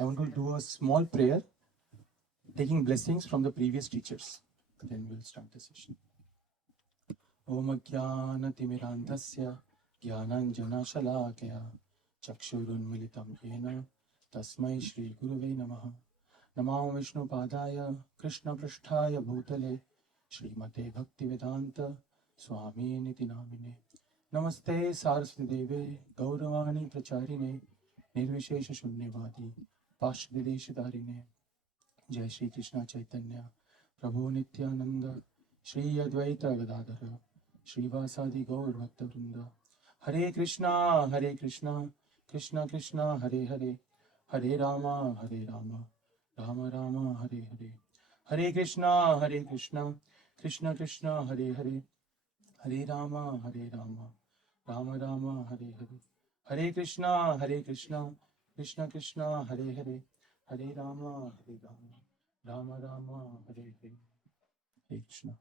I want to do a small prayer, taking blessings from the previous teachers. Then we'll start the session. Om Jnana-timirandhasya Jnananjana-shalakaya Chakshurunmilitam Yena Tasmai Shri Guruve Namaha. Namo Vishnu Padaya Krishna Prasthaya Bhutale Srimate Bhaktivedanta Swami Niti Namine. Namaste Saraswati Deve Gauravani Pracharine Nirvishesha Shunyavadi Pashvideshitarine. Jai Shri Krishna Chaitanya Prabhu Nityananda Shri Advaita Gadadhara Srivasadi Gaur Bhakta Vrinda. Hare Krishna Krishna Krishna Hare Hare Hare Rama Rama Rama Hare Hare. Hare Krishna Krishna Krishna Hare Hare Hare Rama Rama Rama Hare Hare. Hare Krishna Krishna Krishna Hare Hare Hare Rama Rama Rama Hare Hare. Hare Krishna.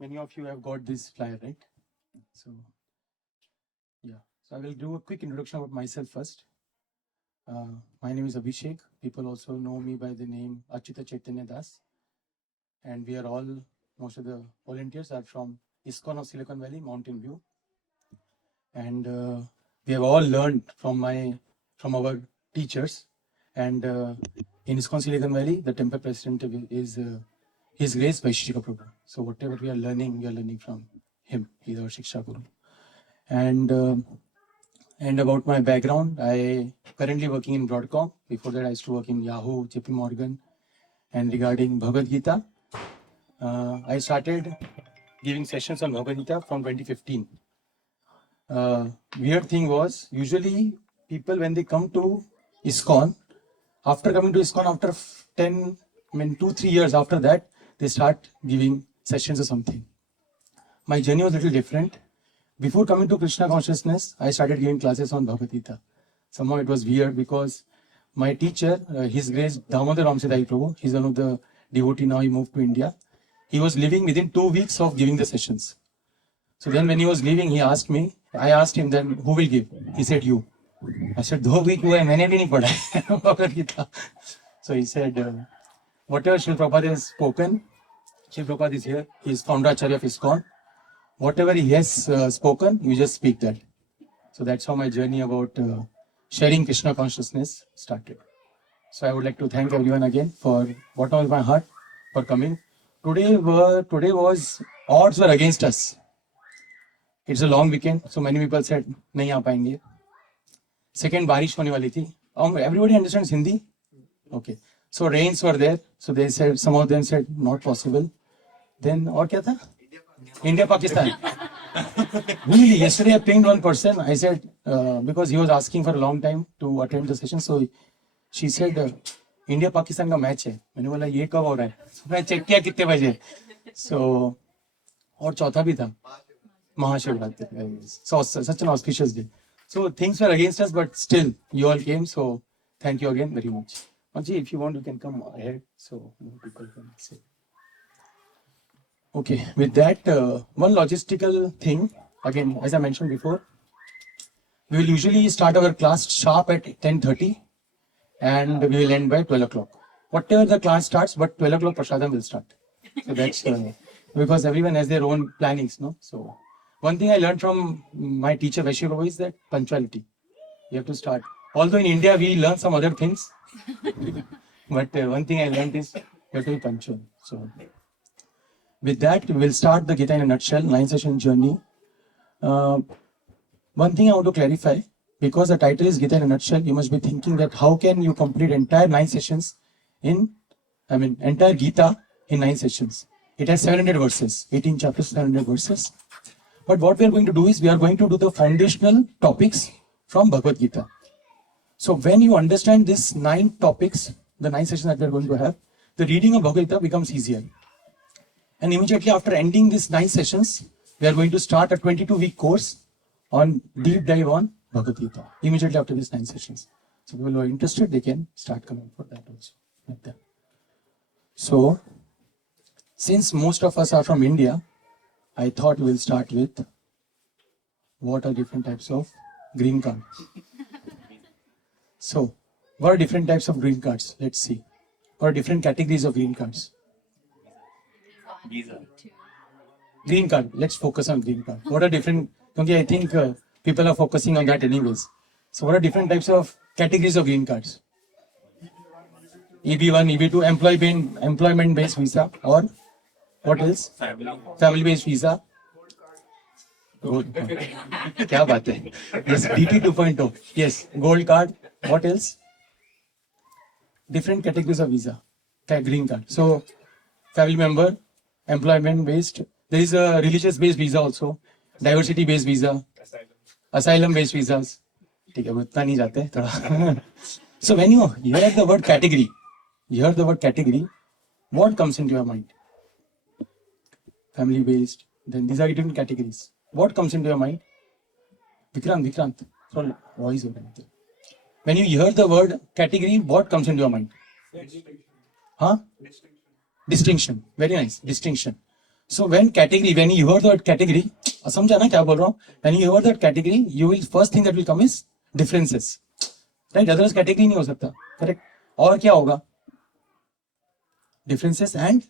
Many of you have got this flyer, right? So, yeah. So I will do a quick introduction about myself first. My name is Abhishek. People also know me by the name Achyuta Chaitanya Das. And we are all, most of the volunteers are from ISKCON of Silicon Valley, Mountain View. And we have all learned from our teachers. And in ISKCON Silicon Valley, the temple president is His Grace Vaisheshika Prabhu. So whatever we are learning from him. He's our Shiksha Guru. And about my background, I currently working in Broadcom. Before that, I used to work in Yahoo, JP Morgan. And regarding Bhagavad Gita, I started giving sessions on Bhagavad Gita from 2015. Weird thing was, usually people when they come to ISKCON, after coming to ISKCON after 2-3 years after that, they start giving sessions or something. My journey was a little different. Before coming to Krishna consciousness, I started giving classes on Bhagavad Gita. Somehow it was weird because my teacher, His Grace Damodar Ramsedai Prabhu, he's one of the devotee now, he moved to India. He was leaving within 2 weeks of giving the sessions. So then when he was leaving, I asked him then, who will give? He said, you. I said, 2 weeks हुए मैंने भी नहीं पढ़ा Bhagavad Gita. So he said, whatever Srila Prabhupada has spoken, Srila Prabhupada is here, he is founder Acharya of ISKCON. Whatever he has spoken, you just speak that. So that's how my journey about sharing Krishna consciousness started. So I would like to thank everyone again for what was my heart for coming. Today was odds were against us. It's a long weekend, so many people said नहीं आ पाएंगे. Second बारिश होने वाली थी. Everybody understands Hindi? Okay. So rains were there. So they said, some of them said not possible. Then और क्या था? India Pakistan. Really, yesterday I pinged one person. I said because he was asking for a long time to attend the session. So she said India Pakistan का match है. मैंने बोला ये कब हो रहा है? मैं चेक किया कितने बजे. So और चौथा भी था. Mahashivratri. So such an auspicious day. So things were against us, but still you all came. So thank you again very much. Manji, if you want, you can come ahead. So more people can say. Okay, with that, one logistical thing, again, as I mentioned before, we will usually start our class sharp at 10:30 and we will end by 12 o'clock. Whatever the class starts, but 12 o'clock Prasadam will start. So that's because everyone has their own plannings, no? So one thing I learned from my teacher Vaishya Prabhu is that punctuality. You have to start. Although in India we learn some other things, but one thing I learned is you have to be punctual. So with that, we will start the Gita in a nutshell, 9-session journey. One thing I want to clarify, because the title is Gita in a nutshell, you must be thinking that how can you complete entire 9 sessions entire Gita in 9 sessions. It has 700 verses, 18 chapters, 700 verses. But what we are going to do is, we are going to do the foundational topics from Bhagavad Gita. So when you understand these 9 topics, the 9 sessions that we are going to have, the reading of Bhagavad Gita becomes easier. And immediately after ending these 9 sessions, we are going to start a 22-week course on deep dive on Bhagavad Gita. Immediately after these 9 sessions. So people who are interested, they can start coming for that also. Like that. So, since most of us are from India, I thought we'll start with what are different types of green card. So what are different types of green cards? Let's see. What are different categories of green cards? Visa. Green card. Let's focus on green card. What are different? Okay, I think people are focusing on that anyways. So what are different types of categories of green cards? EB1, EB2, employment based visa, or what else? Family based visa. Good. क्या बात है? Yes, DT 2.0. Yes, gold card. What else? Different categories of visa. Green card. So family member, employment based. There is a religious based visa also, diversity based visa, asylum based visas. ठीक है, वो इतना नहीं जाते हैं थोड़ा. So when you hear the word category, what comes into your mind? Family based. Then these are different categories. What comes into your mind? Vikrant. Sorry, voice over there. When you hear the word category, what comes into your mind? Huh? Distinction. Very nice. Distinction. So when you hear the word category, समझा ना क्या बोल रहा हूँ? When you hear that category, you will first thing that will come is differences. Right? Otherwise category नहीं हो सकता. Correct? और क्या होगा? Differences and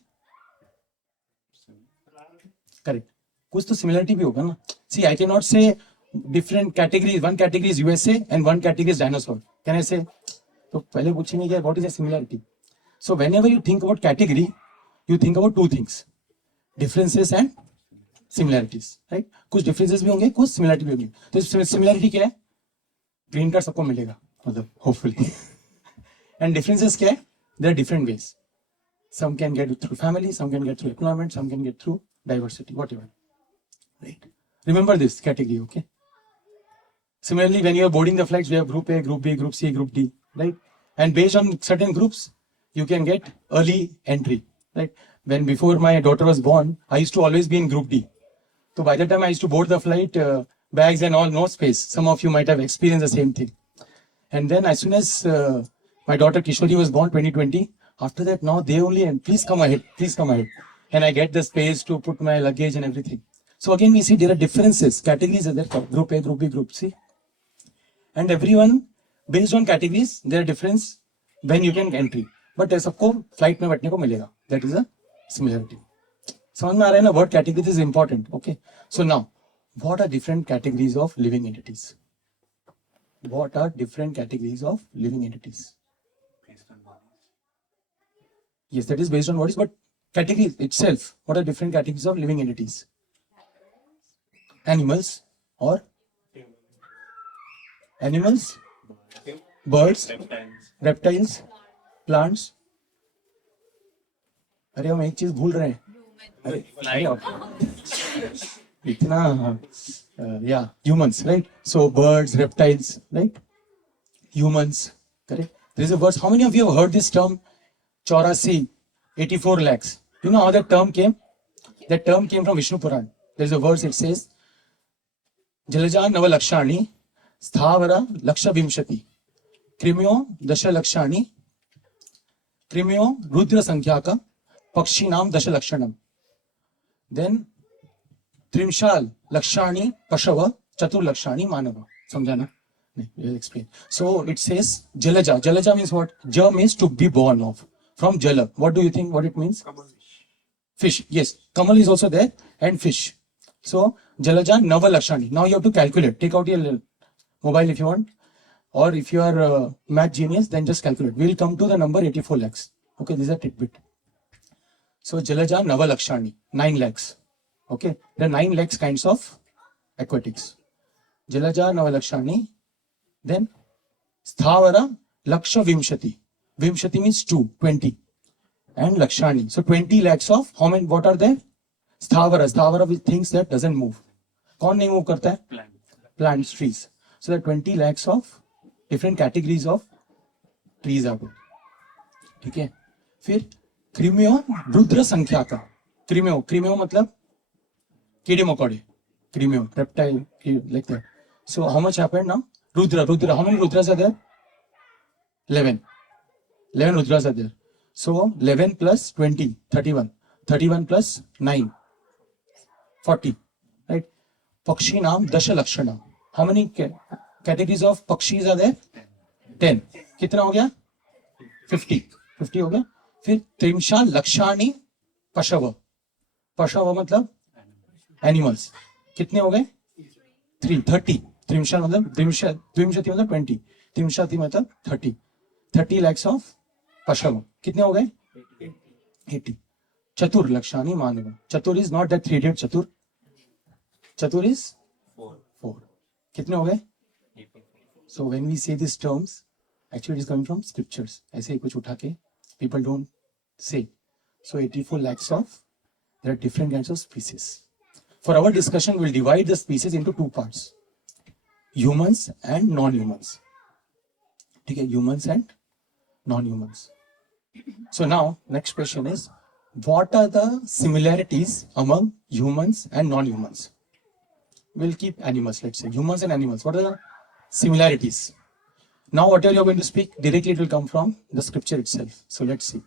correct. कुछ तो similarity भी होगा ना. See, I cannot say different categories. One category is USA and one category is dinosaur. Can I say? तो पहले पूछेंगे क्या? What is a similarity? So whenever you think about category, you think about two things: differences and similarities. Right? कुछ differences भी होंगे, कुछ similarity भी होंगे. तो similarity क्या है? Green card सबको मिलेगा, मतलब hopefully. And differences क्या है? There are different ways. Some can get it through family, some can get through employment, some can get through diversity, whatever. Right? Remember this category, okay? Similarly, when you are boarding the flights, we have Group A, Group B, Group C, Group D, right? And based on certain groups, you can get early entry, right? When before my daughter was born, I used to always be in Group D. So by the time I used to board the flight, bags and all, no space. Some of you might have experienced the same thing. And then as soon as my daughter Kishori was born, 2020, after that now they only, and please come ahead. And I get the space to put my luggage and everything. So again, we see there are differences. Categories are there, Group A, Group B, Group C. And everyone, based on categories, there are difference when you can entry. But सबको flight में बैठने को मिलेगा. That is a similarity. समझ में आ रहा है ना? Word categories is important. Okay. So now, what are different categories of living entities? What are different categories of living entities? Based on bodies. Yes, that is based on bodies, but categories itself. What are different categories of living entities? Animals or animals, birds, reptiles, plants. अरे हम एक चीज भूल रहे हैं. इतना yeah, humans, right? So birds, reptiles, right? Humans, correct? There is a verse. How many of you have heard this term? 84 lakhs. You know how that term came? That term came from Vishnu Puran. There is a verse. It says, Jalaja Nava Lakshani Sthavara Laksha Vimshati Krimyo Dasha Lakshani Krimyo Rudra Sankhyaka Pakshinam Dasha Lakshanam. Then Trimshal Lakshani Pashava Chatur Lakshani Manava. Samjhana? We'll explain. So it says Jalaja. Jalaja means what? Ja means to be born of. From Jala. What do you think what it means? Fish. Yes. Kamal is also there and fish. So Jalaja Nava Lakshani. Now you have to calculate. Take out your mobile if you want. Or if you are a math genius, then just calculate. We'll come to the number 84 lakhs. Okay, this is a tidbit. So Jalaja Nava Lakshani. 9 lakhs. Okay, there are 9 lakhs kinds of aquatics. Jalaja Nava Lakshani. Then Sthavara Laksha Vimshati. Vimshati means 20. And Lakshani. So 20 lakhs of how many? What are there? Sthavara. Sthavara with things that doesn't move. कौन नहीं move करता है? Plants, trees. So there are 20 lakhs of different categories of trees are there. ठीक है? फिर क्रिमियो रुद्र संख्या का. क्रिमियो मतलब कीड़े मकोड़े. Crimeo, reptile, like that. So how much happened now? Rudra. How many Rudras are there? 11. 11 Rudras are there. So 11 plus 20, 31. 31 plus 9, 40. Right? Pakshi Naam Dasha Lakshana. How many categories of Pakshis are there? 10 कितना हो गया 50 हो गया. फिर त्रिंशा लक्षाणी पशव. पशव मतलब animals. कितने हो गए 30. त्रिंशा मतलब द्विंशति मतलब 20. त्रिंशति मतलब 30 lakhs ऑफ पशव. कितने हो गए 80. चतुर लक्षाणी मानव. चतुर इज नॉट दैट 3 चतुर. चतुर इज 4. कितने हो गए. So when we say these terms, actually it is coming from scriptures. ऐसे ही कुछ उठा के people don't say. So 84 lakhs of, there are different kinds of species. For our discussion, we'll divide the species into 2 parts. Humans and non-humans. Okay, humans and non-humans. So now, next question is, what are the similarities among humans and non-humans? We'll keep animals, let's say, humans and animals. What are the similarities? Now, whatever you're going to speak, directly it will come from the scripture itself. So let's see.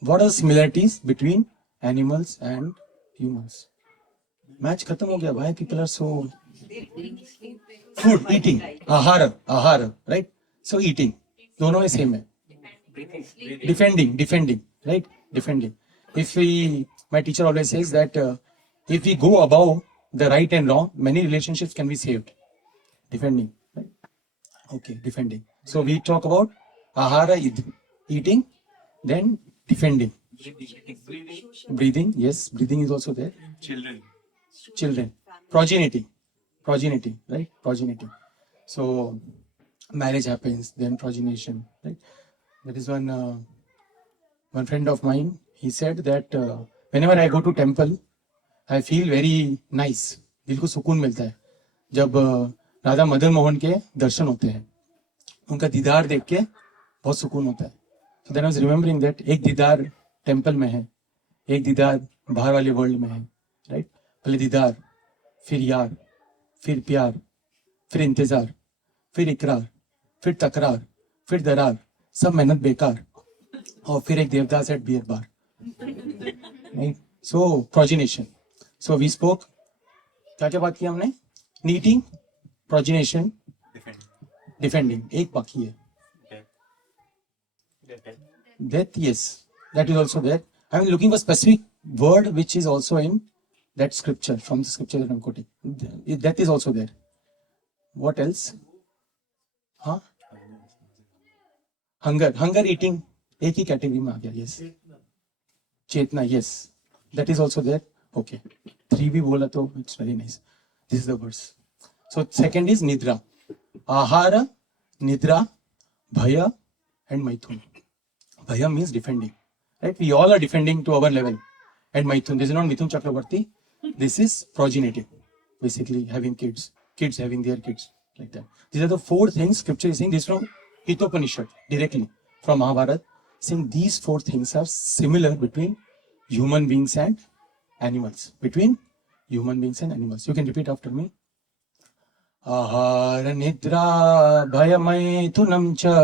What are the similarities between animals and humans? Match khatam ho gaya bhai. People are so food eating, ahara, right? So eating, दोनों में same है. Defending, right? Defending. If we, my teacher always says that if we go above the right and wrong, many relationships can be saved. Defending, right? Okay, defending. So we talk about ahara, eating, then defending. Breathing, yes, breathing is also there. Children. Progeny, right? Progeny. So marriage happens, then progenation, right? That is one friend of mine, he said that whenever I go to temple, I feel very nice. दिल को सुकून मिलता है जब राधा मदन मोहन के दर्शन होते हैं. उनका दीदार देख के बहुत सुकून होता है. So then I was remembering that एक दीदार टेम्पल में है, एक दीदार बाहर वाले वर्ल्ड में है, राइट? पहले दीदार, फिर यार, फिर प्यार, फिर इंतजार, फिर इकरार, फिर तकरार, फिर दरार, सब मेहनत बेकार, और फिर एक Devdas at beer bar. Right? So projection. So we spoke, क्या क्या बात की हमने? Needing, projection, defending. एक बाकी है death. Yes, that is also there. I am looking for specific word which is also in that scripture, from the scripture that I am quoting. Death is also there. What else? Huh? Hunger, eating, एक ही category में आ गया. Yes. Chetna, yes, that is also there. Okay, 3 भी बोला तो it's very nice. This is the verse. So second is nidra. Ahara, nidra, bhaya and maithun. Bhaya means defending, right? We all are defending to our level. And maithun, this is not Mithun Chakravarti. This is progenitive, basically having kids having their kids, like that. These are the 4 things scripture is saying. This from Hitopanishad, directly from Mahabharata, saying these 4 things are similar between human beings and animals. Between human beings and animals. You can repeat after me. Ahara nidra bhayamaithunam cha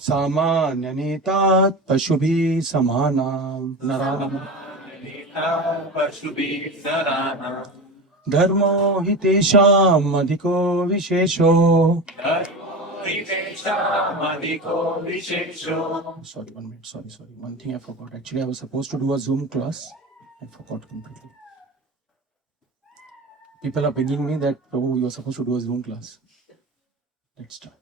सामान्यनीतात पशुभिः समानां नराणाम् धर्मो हि तेषाम् अधिको विशेषो. Sorry, 1 minute. Sorry. One thing I forgot. Actually, I was supposed to do a Zoom class. I forgot completely. People are begging me that, Prabhu, you are supposed to do a Zoom class. Let's start.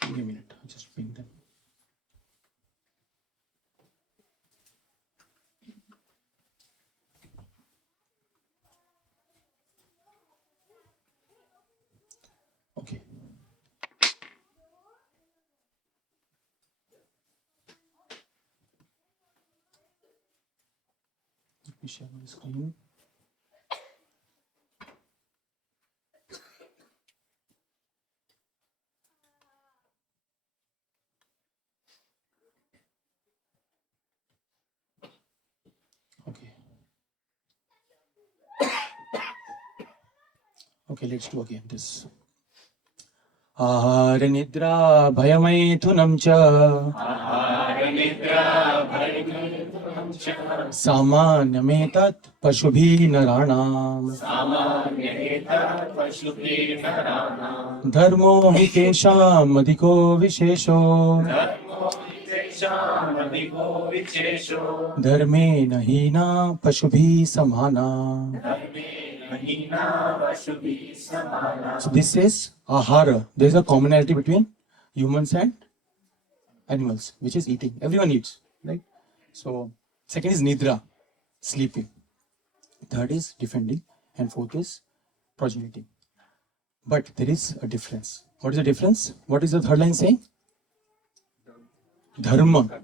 Give me a minute. I'll just bring them. Okay. Let me share my screen. Okay. Okay, let's do again this. आहार निद्रा भयमैथुनं च सामान्यमेतत् पशुभिः नराणाम् धर्मो हि तेषाम् अधिको विशेषो धर्मेण हीना पशुभिः समाना. So this is ahara. There is a commonality between humans and animals, which is eating. Everyone eats, right? So second is nidra, sleeping. Third is defending, and fourth is progeniting. But there is a difference. What is the difference? What is the third line saying? Dharma.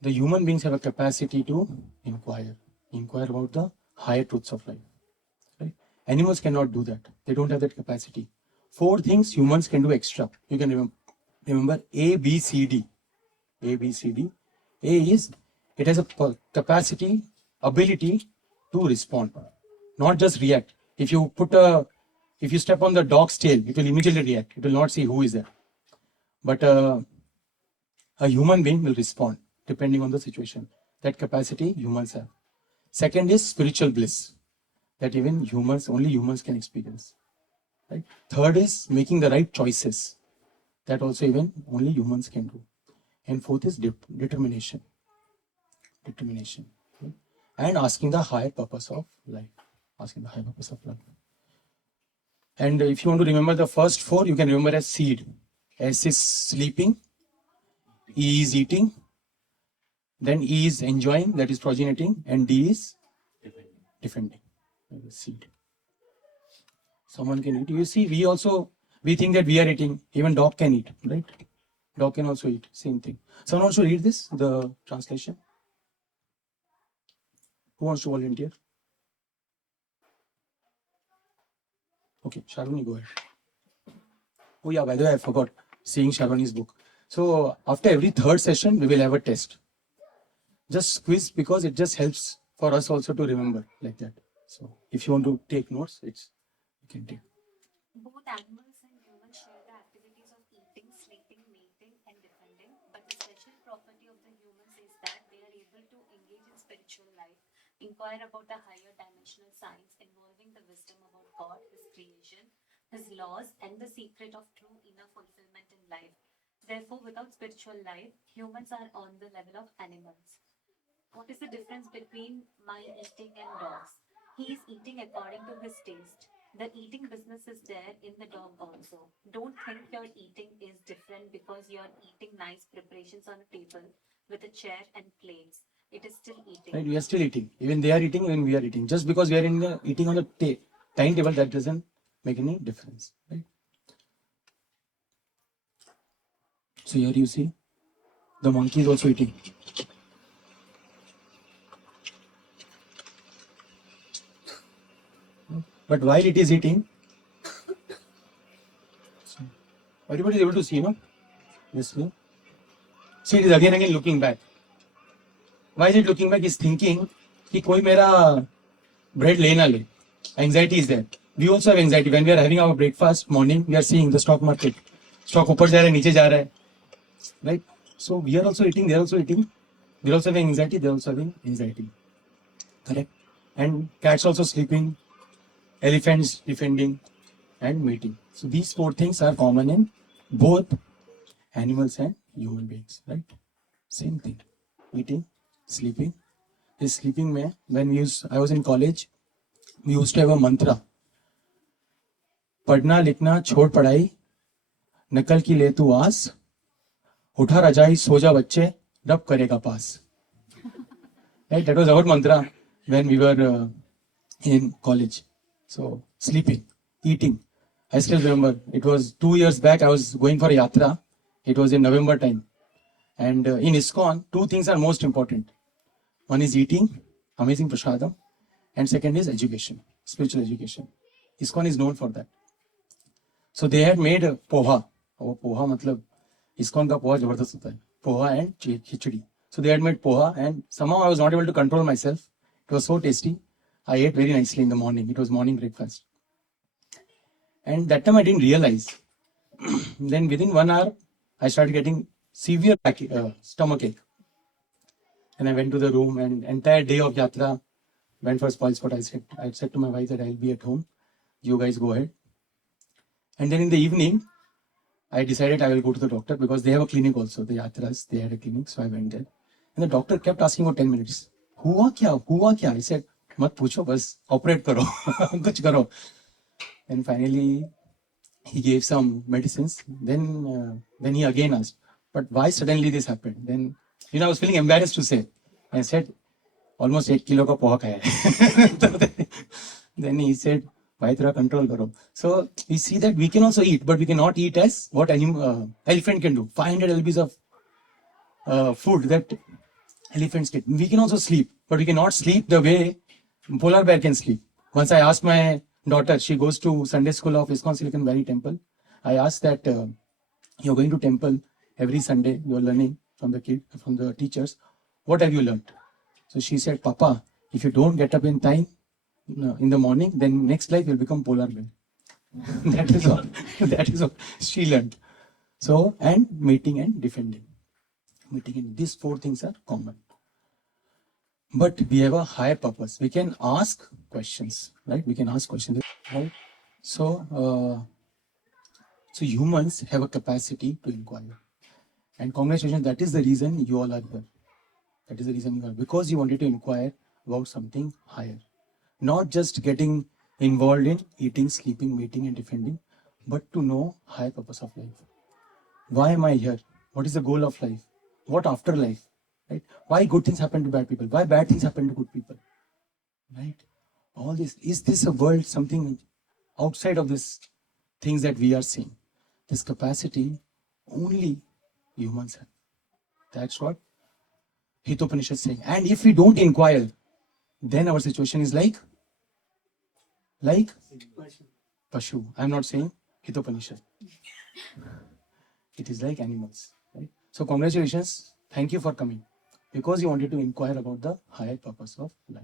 The human beings have a capacity to inquire about the higher truths of life. Right? Animals cannot do that. They don't have that capacity. Four things humans can do extra. You can remember A, B, C, D. A, B, C, D. A is, it has a capacity, ability to respond, not just react. If you step on the dog's tail, it will immediately react. It will not see who is there. But a human being will respond depending on the situation. That capacity humans have. Second is spiritual bliss, that even only humans can experience. Right? Third is making the right choices, that also even only humans can do. And fourth is determination. Right? And asking the higher purpose of life. And if you want to remember the first four, you can remember as seed. S is sleeping, E is eating, then E is enjoying, that is progeniting, and D is defending. Seed. Someone can eat. You see, we think that we are eating. Even dog can eat, right? Dog can also eat. Same thing. Someone wants to read this, the translation? Who wants to volunteer? Okay, Sharwani, go ahead. Oh yeah, by the way, I forgot seeing Sharwani's book. So after every third session, we will have a test. Just quiz, because it just helps for us also to remember like that. So if you want to take notes, you can take. Both animals and humans share the activities of eating, sleeping, mating, and defending. But the special property of the humans is that they are able to engage in spiritual life, inquire about the higher dimensional science involving the wisdom about God, His creation, His laws, and the secret of true inner fulfillment in life. Therefore, without spiritual life, humans are on the level of animals. What is the difference between my eating and dogs? He is eating according to his taste. The eating business is there in the dog also. Don't think your eating is different because you're eating nice preparations on a table with a chair and plates. It is still eating. Right, we are still eating. Even they are eating, even we are eating. Just because we are eating on the tiny table, that doesn't make any difference. Right? So here you see, the monkey is also eating. But while it is eating, everybody is able to see, no? Yes, no? See, it is again looking back. Why is it looking back? It's thinking कि कोई मेरा bread ले ना ले. Anxiety is there. We also have anxiety when we are having our breakfast morning. We are seeing the stock market. Stock ऊपर जा रहा है, नीचे जा रहा है. Right? So we are also eating. They are also eating. They are also having anxiety. They are also having anxiety. Correct? And cats also sleeping. Elephants defending and mating. So these four things are common in both animals and human beings, right? Same thing. Eating, sleeping. This sleeping mein, I was in college, we used to have a mantra. पढ़ना लिखना छोड़ पढ़ाई, नकल की ले तू आस, उठा रजाई सो जा बच्चे, रब करेगा पास. Right? That was our mantra when we were in college. So sleeping, eating. I still remember, it was 2 years back, I was going for a yatra. It was in November time. And in ISKCON, two things are most important. One is eating, amazing prasadam. And second is education, spiritual education. ISKCON is known for that. So they had made poha. Oh, poha matlab, ISKCON ka poha jabardast hota hai. Poha and khichdi. So they had made poha, and somehow I was not able to control myself. It was so tasty. I ate very nicely in the morning. It was morning breakfast. And that time I didn't realize then within 1 hour, I started getting severe stomach ache. And I went to the room, and entire day of yatra went for spoil spot. I said to my wife that I'll be at home. You guys go ahead. And then in the evening, I decided I will go to the doctor because they have a clinic also. The yatras, they had a clinic, so I went there. And the doctor kept asking for 10 minutes. Hua kya? Hua kya? I said, mat pucho, bas operate karo. Kuch karo. And finally, he gave some medicines. Then he again asked, but why suddenly this happened? Then, I was feeling embarrassed to say. I said, almost 8 kilo ka poha khaya hai. Then he said, why thora control karo? So we see that we can also eat, but we cannot eat as what elephant can do. 500 lbs of food that elephants get. We can also sleep, but we cannot sleep the way polar bear can sleep. Once I asked my daughter, she goes to Sunday school of ISKCON Silicon Valley Temple. I asked that you're going to temple every Sunday, you're learning from the teachers. What have you learned? So she said, Papa, if you don't get up in time in the morning, then next life you'll become polar bear. That is all. That is what she learned. So, and mating and defending. These 4 things are common. But we have a higher purpose. We can ask questions, right? We can ask questions, right? So humans have a capacity to inquire. And congratulations, that is the reason you all are here. That is the reason you are, because you wanted to inquire about something higher. Not just getting involved in eating, sleeping, mating, and defending, but to know higher purpose of life. Why am I here? What is the goal of life? What after life? Right? Why good things happen to bad people? Why bad things happen to good people? Right? All this, is this a world, something outside of this things that we are seeing? This capacity only humans have. That's what Hitopanishad is saying. And if we don't inquire, then our situation is like Pashu. I'm not saying Hitopanishad. It is like animals. Right? So congratulations. Thank you for coming. Because you wanted to inquire about the higher purpose of life.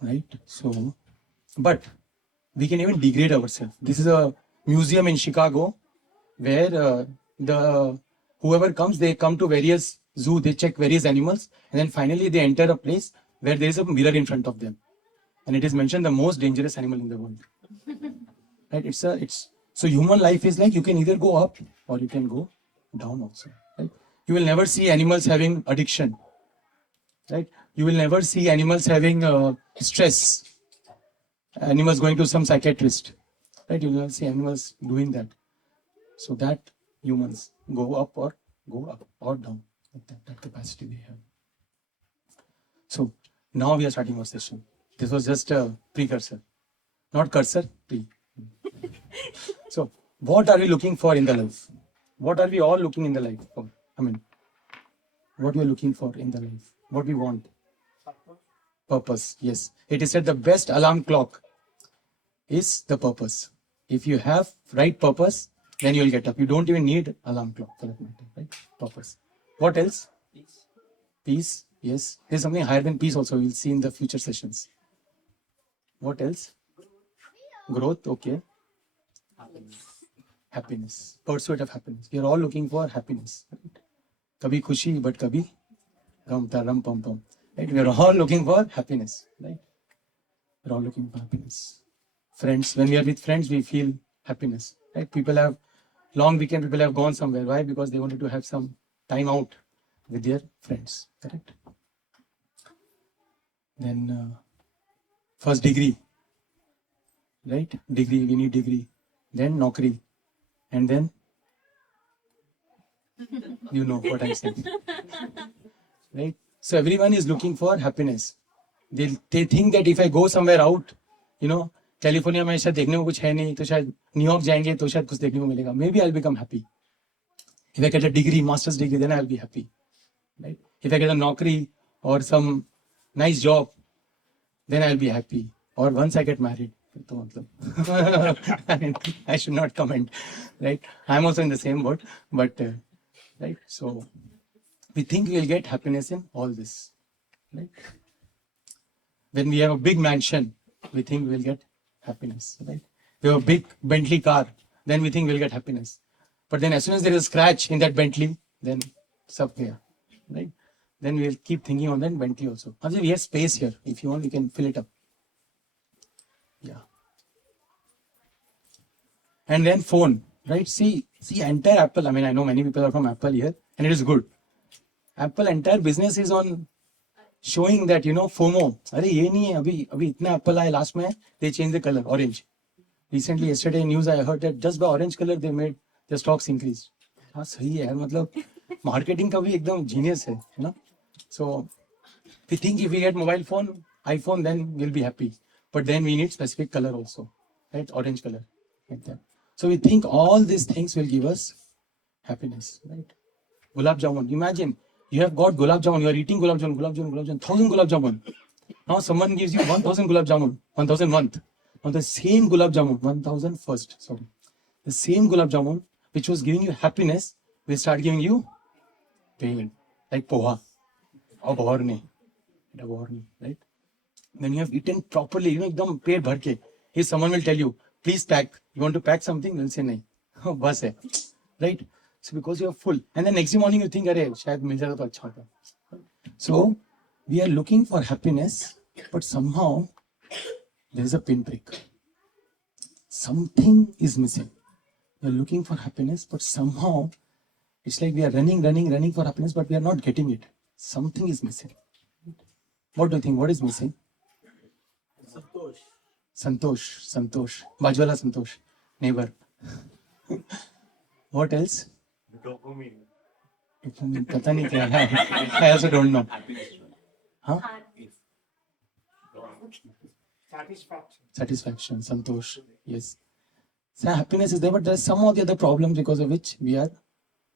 Right? So, but we can even degrade ourselves. This is a museum in Chicago where whoever comes, they come to various zoo, they check various animals, and then finally they enter a place where there is a mirror in front of them, and it is mentioned the most dangerous animal in the world. Right? So human life is like, you can either go up or you can go down also. Right? You will never see animals having addiction. Right? You will never see animals having stress. Animals going to some psychiatrist. Right? You will never see animals doing that. So that humans go up or down. Like that capacity they have. So now we are starting our session. This was just a precursor. Not cursor, pre. So what are we looking for in the life? What are we all looking in the life for? What we are looking for in the life? What we want? Purpose. Yes. It is said the best alarm clock is the purpose. If you have right purpose, then you will get up. You don't even need alarm clock for that matter, right? Purpose. What else? Peace. Yes. There's something higher than peace also. We'll see in the future sessions. What else? Growth. Okay. Happiness. Pursuit of happiness. We are all looking for happiness. Right? Kabhi khushi, but kabhi ram taram pam pam. Right? We are all looking for happiness. Right? We're all looking for happiness. Friends. When we are with friends, we feel happiness. Right? People have long weekend. People have gone somewhere. Why? Because they wanted to have some time out with their friends. Correct? Then first degree. Right? Degree. We need degree. Then Naukri. And then you know what I'm saying. Right? So everyone is looking for happiness. They think that if I go somewhere out, California में शायद देखने को कुछ है नहीं, तो शायद New York जाएंगे तो शायद कुछ देखने को मिलेगा. Maybe I'll become happy. If I get a degree, master's degree, then I'll be happy. Right? If I get a naukri or some nice job, then I'll be happy. Or once I get married. I should not comment. Right? I'm also in the same boat. But right? So we think we'll get happiness in all this. Right? When we have a big mansion, we think we'll get happiness. Right? we have a big Bentley car, then we think we'll get happiness. But then as soon as there is a scratch in that Bentley, then sab gaya, right? Then we'll keep thinking on that Bentley also. Also, we have space here. If you want, you can fill it up. Yeah. And then phone, right? See entire Apple. I mean, I know many people are from Apple here, and it is good. Apple entire business is on showing that, FOMO. अरे ये नहीं है, अभी इतना Apple आए last में, they changed the color orange. Recently, yesterday news I heard that just by orange color they made the stocks increase. हाँ सही है यार, मतलब marketing का भी एकदम genius है ना? So we think if we get mobile phone, iPhone, then we'll be happy. But then we need specific color also, right? Orange color, like that. So we think all these things will give us happiness, right? Gulab jamun. Imagine you have got gulab jamun. You are eating gulab jamun, 1,000 gulab jamun. Now someone gives you 1,000 gulab jamun, 1,001. Now the same gulab jamun, 1,000 first. Sorry, the same gulab jamun which was giving you happiness will start giving you pain, like poha or bhorni, right? When you have eaten properly, ekdam पेट भर के, if someone will tell you, please pack. You want to pack something? You'll say नहीं, बस है, right? So because you are full, and then next morning you think, अरे शायद मिल जाएगा तो अच्छा होता. So we are looking for happiness, but somehow there is a pinprick. Something is missing. We are looking for happiness, but somehow it's like we are running for happiness, but we are not getting it. Something is missing. What do you think? What is missing? Santosh. Bajwala Santosh. Neighbor. What else? Dopamine. पता नहीं क्या है. I also don't know. Huh? Satisfaction, Santosh. Yes. So happiness is there, but there are some of the other problems because of which we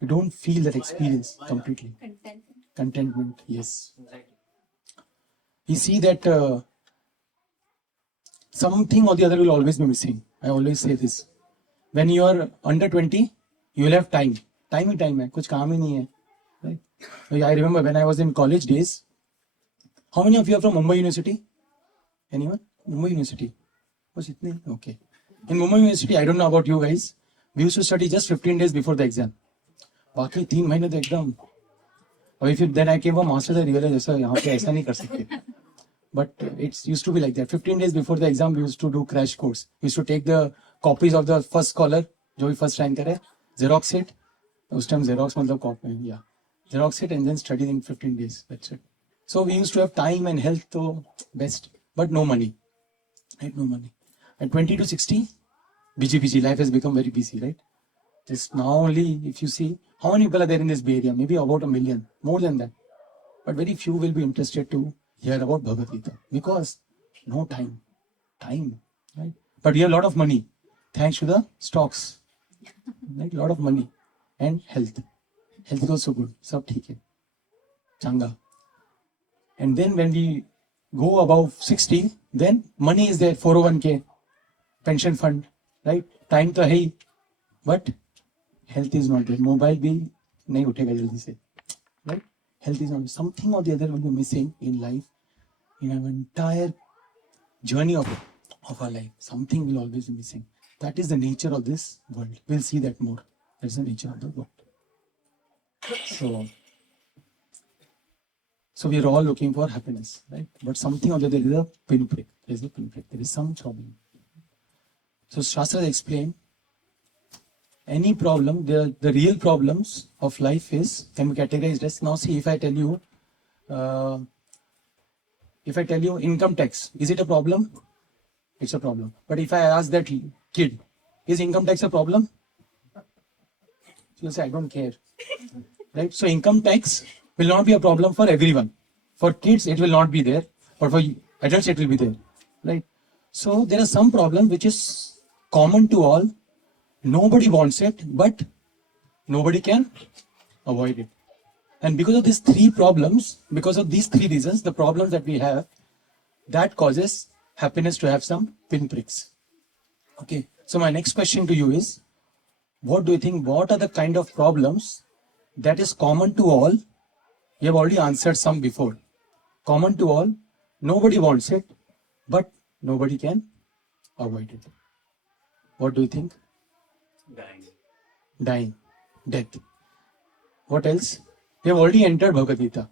don't feel that experience completely. Contentment. Yes. We see that something or the other will always be missing. I always say this. When you are under 20, you will have time. Time है, कुछ काम ही नहीं है. Right? I remember when I was in college days. How many of you are from Mumbai University? Anyone? Mumbai University. Was it me? Okay. In Mumbai University, I don't know about you guys. We used to study just 15 days before the exam. बाकी 3 महीने तो एकदम. Or then I came for masters, I realized ऐसा यहाँ पे ऐसा नहीं कर सकते. But it used to be like that. 15 days before the exam, we used to do crash course. We used to take the copies of the first scholar, जो भी first rank करे, Xerox it. उस time Xerox मतलब copy, yeah. Xerox it and then study in 15 days. That's it. So we used to have time and health, so best, but no money. Right? No money. At 20 to 60, busy. Life has become very busy, right? Just now only, if you see, how many people are there in this Bay Area? Maybe about 1 million, more than that. But very few will be interested to hear about Bhagavad Gita because no time, right? But we have a lot of money, thanks to the stocks, right? A lot of money and health. Health is also good. Sab theek hai. Changa. And then when we go above 60, then money is there, 401k, pension fund, right? Time to hai, but health is not there. Mobile bhi nahi uthega jaldi se, right? Health is not. Something or the other will be missing in life, in our entire journey of our life. Something will always be missing. That is the nature of this world. We'll see that more. That's the nature of the world. So we are all looking for happiness, right? But something or the other, there is a pinprick. There is some problem. So Shastras explain any problem, the real problems of life can be categorized as, now see, if I tell you income tax, is it a problem? It's a problem. But if I ask that kid, is income tax a problem? She'll say, I don't care. Right? So income tax will not be a problem for everyone. For kids, it will not be there. But for adults, it will be there. Right? So there are some problem which is common to all. Nobody wants it, but nobody can avoid it. And because of these three problems, because of these three reasons, the problems that we have, that causes happiness to have some pinpricks. Okay. So my next question to you is, what do you think, what are the kind of problems that is common to all? You have already answered some before. Common to all, nobody wants it, but nobody can avoid it. What do you think? Dying, death. What else? We have already entered Bhagavad Gita.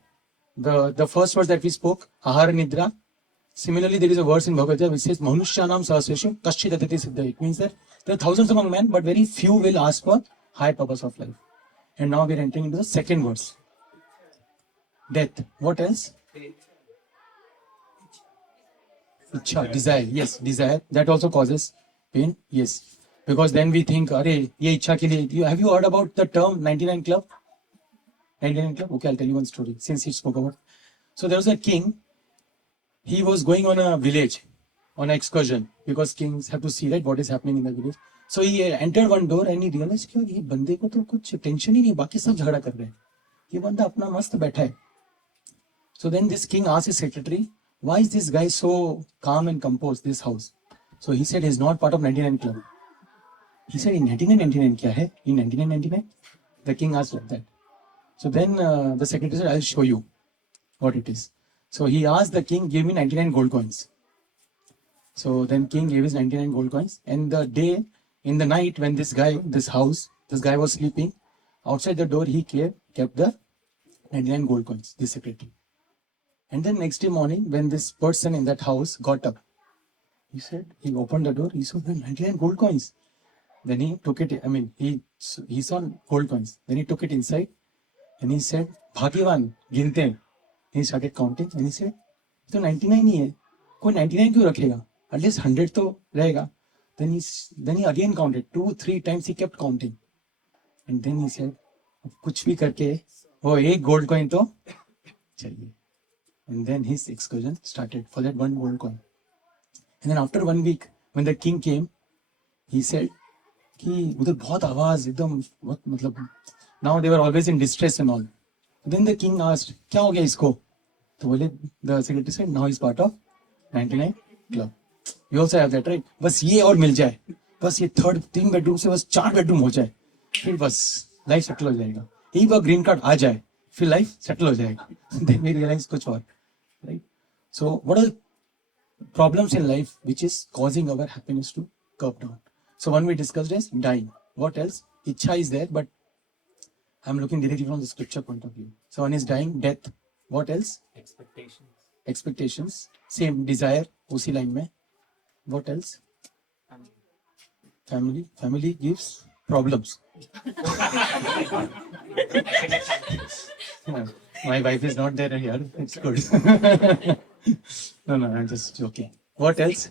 The first verse that we spoke, Ahara Nidra. Similarly, there is a verse in Bhagavad Gita which says, Manushyanam sahasreshu kaschid aditi siddha. It means that there are thousands among men, but very few will ask for high purpose of life. And now we are entering into the second verse. Death. What else? Ichha, desire. Yes, desire. That also causes pain. Yes. Because then we think, Arey, ye ichha ke liye. Have you heard about the term 99 Club? 99 Club? Okay, I'll tell you one story since he spoke about. So there was a king. He was going on a village on an excursion because kings have to see, right, what is happening in the village. So he entered one door and he realized कि ये बंदे को तो कुछ tension ही नहीं, बाकी सब झगड़ा कर रहे हैं, ये बंदा अपना मस्त बैठा है. So then this king asked his secretary, why is this guy so calm and composed, this house? So he said he's not part of 99 Club. He said, in 99 kya hai? In 99? The king asked like that. So then the secretary said, I'll show you what it is. So he asked the king, give me 99 gold coins. So then king gave his 99 gold coins. And in the night when this guy was sleeping, outside the door he kept the 99 gold coins, this secretary. And then next day morning, when this person in that house got up, he opened the door, he saw the 99 gold coins. Then he took it, he saw gold coins. Then he took it inside and he said, Bhagyavan, ginte hain. He started counting and he said, तो 99 ही है, कोई 99 क्यों रखेगा? At least 100 तो रहेगा. Then he again counted 2-3 times. He kept counting, and then he said, कुछ भी करके वो एक gold coin तो चाहिए. And then his excursion started for that one gold coin. And then after 1 week, when the king came, he said कि उधर बहुत आवाज एकदम बहुत मतलब. Now they were always in distress and all. Then the king asked, क्या हो गया इसको? तो बोले, the secretary said, now he's part of 99 Club. You also have that, right? बस ये और मिल जाए, बस ये 3 bedroom से बस 4 bedroom हो जाए, फिर बस लाइफ सेटल हो जाएगा. एक बार ग्रीन कार्ड आ जाए, फिर लाइफ सेटल हो जाएगा. Then we realize कुछ और, right? So what are problems in life which is causing our happiness to curb down? So one we discussed is dying. What else? Ichha is there, but I'm looking directly from the scripture point of view. So one is dying, death. What else? Expectations. Same, desire, usi line mein. What else? Family gives problems. My wife is not there here. It's good. No, I'm just joking. What else?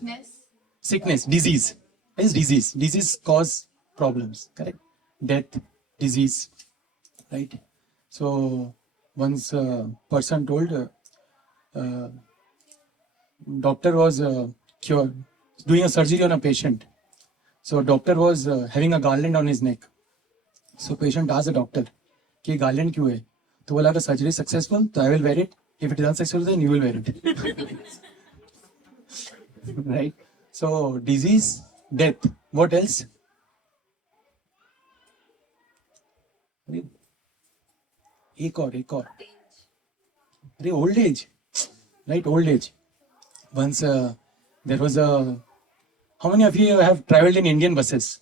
Sickness, disease. What is disease? Disease cause problems, correct? Death, disease, right? So once a person told, doctor was doing a surgery on a patient. So doctor was having a garland on his neck. So patient asked the doctor, कि garland क्यों है? तो बोला, अगर surgery is successful, तो I will wear it. If it is unsuccessful, then you will wear it. Right? So disease, death. What else? एक और. अरे old age, right? Old age. Once there was a. How many of you have traveled in Indian buses?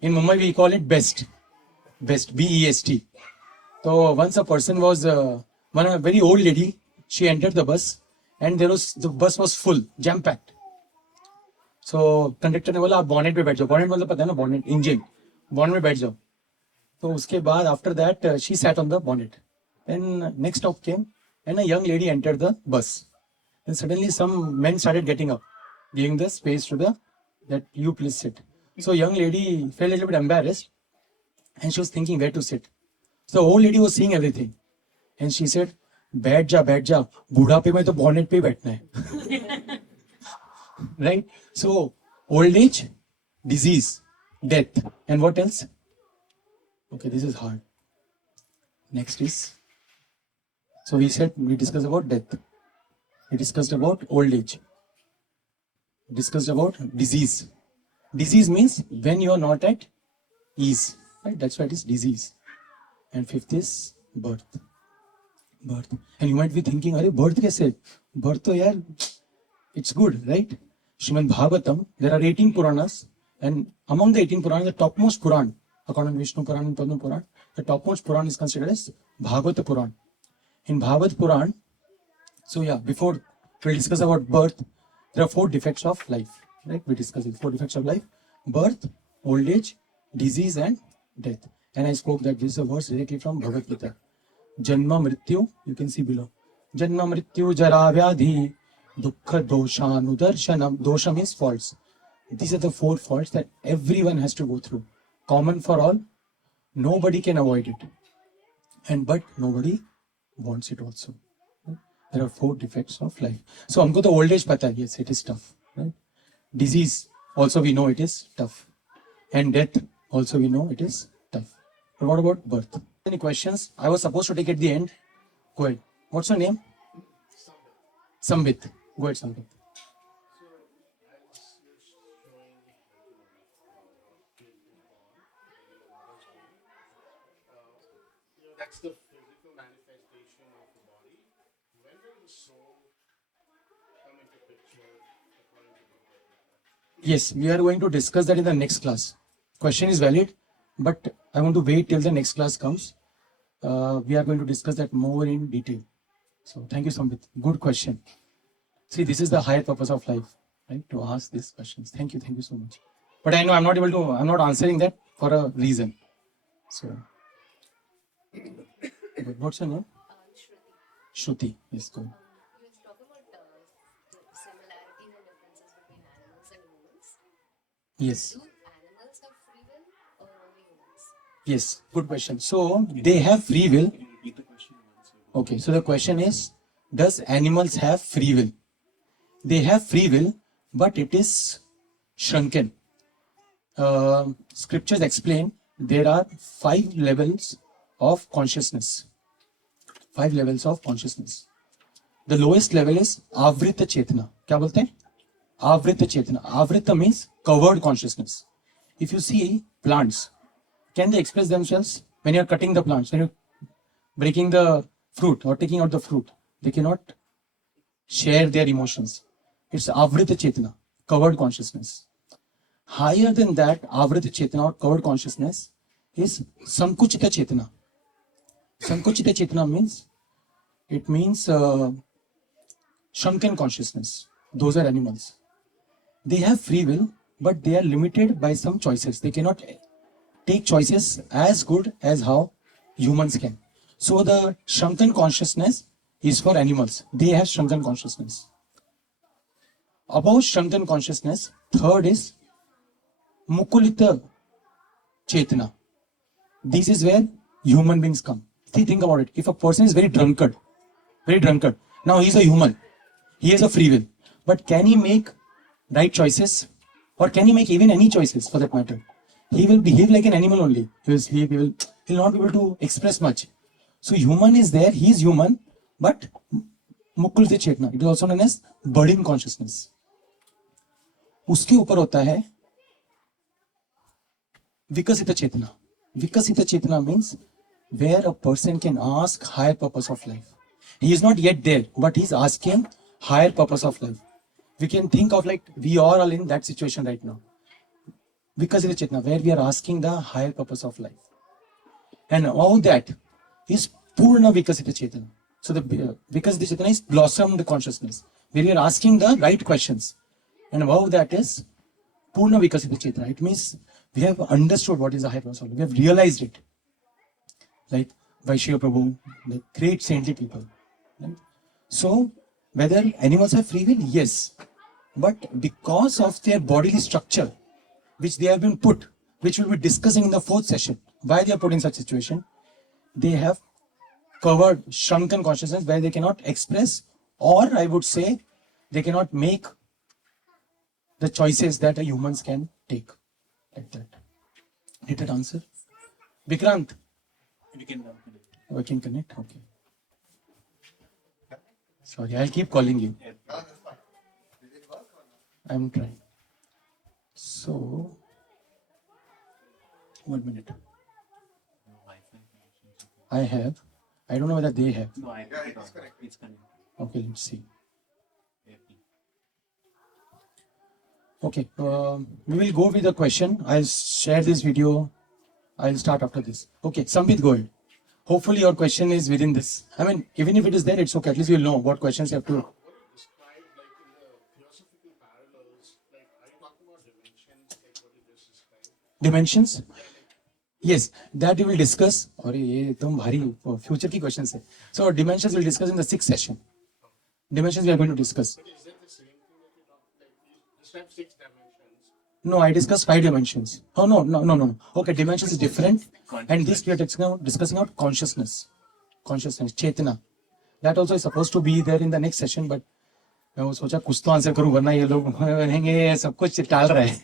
In Mumbai we call it BEST, BEST. So once a person was a very old lady. She entered the bus, and the bus was full, jam packed. So conductor ने बोला, आप bonnet पे बैठ जाओ. Bonnet मतलब पता है ना, bonnet engine. Bonnet में बैठ जाओ. तो उसके बाद after that she sat on the bonnet. Then next stop came, and a young lady entered the bus. And suddenly some men started getting up, giving the space to that you please sit. So young lady felt a little bit embarrassed, and she was thinking where to sit. So the old lady was seeing everything, and she said, बैठ जा, बुढ़ापे में तो bonnet पे ही बैठना है. Right? So old age, disease, death, and what else? Okay, this is hard. Next is, so we discussed about death. We discussed about old age. Discussed about disease. Disease means when you are not at ease, right? That's why it is disease. And fifth is birth. And you might be thinking, अरे birth कैसे? Birth तो यार, it's good, right? Srimad Bhagavatam, there are 18 Puranas. And among the 18 Puranas, the topmost Puran, according to Vishnu Puran and Padma Puran, the topmost Puran is considered as Bhagavata Puran. In Bhagavad Puran, so yeah, before we discuss about birth, there are 4 defects of life, right? We discussed it, 4 defects of life: birth, old age, disease, and death. And I spoke that this is a verse directly from Bhagavad Gita. Janma Mrityu, you can see below. Janma Mrityu Jara Vyadhi Dukkha Doshanudarshanam. Dosha means faults. These are the 4 faults that everyone has to go through. Common for all. Nobody can avoid it. But nobody wants it also. There are 4 defects of life. So हमको तो old age पता है, yes, it is tough, right? Disease also we know it is tough, and death also we know it is tough. But what about birth? Any questions? I was supposed to take at the end. Go ahead. What's your name? Sambit. Go ahead, Sambit. That's the physical manifestation of the body. When will the soul come into picture according to the Bhagavad? Yes, we are going to discuss that in the next class. Question is valid, but I want to wait till the next class comes. We are going to discuss that more in detail. So thank you, Sambit. Good question. See, this is the higher purpose of life, right? To ask these questions. Thank you so much. But I know I'm not answering that for a reason. So, but what's your name? Shruti. Shruti. Yes, go. You was talking about the similarities and differences between animals and humans. Yes. Do animals have free will or only humans? Yes. Good question. So they have free will. Okay. So the question is, does animals have free will? They have free will, but it is shrunken. Scriptures explain there are 5 levels of consciousness. 5 levels of consciousness. The lowest level is Avrita Chetana. क्या बोलते हैं? Avrita Chetana. Avrita means covered consciousness. If you see plants, can they express themselves when you are cutting the plants, when you're breaking the fruit or taking out the fruit? They cannot share their emotions. It's Avrita Chetana, covered consciousness. Higher than that, Avrita Chetana or covered consciousness is Sankuchita Chetana. Sankuchita Chetana means shrunken consciousness. Those are animals. They have free will, but they are limited by some choices. They cannot take choices as good as how humans can. So the shrunken consciousness is for animals. They have shrunken consciousness. Above shrunken consciousness, third is Mukulita Chetana. This is where human beings come. See, think about it. If a person is very drunkard, now he's a human. He has a free will. But can he make right choices? Or can he make even any choices for that matter? He will behave like an animal only. He will sleep, he'll not be able to express much. So human is there, he is human, but Mukulita Chetana. It is also known as budding consciousness. उसके ऊपर होता है Vikasita Chetana. Vikasita Chetana means where a person can ask higher purpose of life. He is not yet there, but he's asking higher purpose of life. We can think of like we are all in that situation right now. Vikasita Chetana, where we are asking the higher purpose of life. And all that is Purna Vikasita Chetana. So the Vikasita Chetana is blossomed consciousness, where we are asking the right questions. And above that is Purna Vikasita Chetana. It means we have understood what is the higher purpose of life. We have realized it. Like Vaishya Prabhu, like great saintly people. Right? So, whether animals have free will? Yes. But because of their bodily structure, which they have been put, which we'll be discussing in the 4th session, why they are put in such situation, they have covered shrunken consciousness where they cannot express, or I would say, they cannot make the choices that a humans can take. Like that. Did that answer? Vikrant? We can connect? Okay. Sorry, I'll keep calling you. I'm trying. So, 1 minute. I have. I don't know whether they have. No, it's correct. It's correct. Okay, let's see. Okay, we will go with the question. I'll share this video. I'll start after this. Okay, Sambit, go ahead. Hopefully your question is within this. I mean, even if it is there, it's okay. At least we'll know what questions you have to. What you described, like in the theosophical parallels, like are you talking about dimensions, like what you just described? Dimensions? Yes, that we will discuss. और ये एकदम भारी future की questions है. So dimensions we'll discuss in the 6th session. Dimensions we are going to discuss. But is that the same thing that you talked, like you described 6 dimensions? No, I discussed 5 dimensions. Oh no. Okay, dimensions is different. And this we are discussing out consciousness, Chetana. That also is supposed to be there in the next session, but मैं वो सोचा कुछ तो answer करूं वरना ये लोग रहेंगे सब कुछ टाल रहे हैं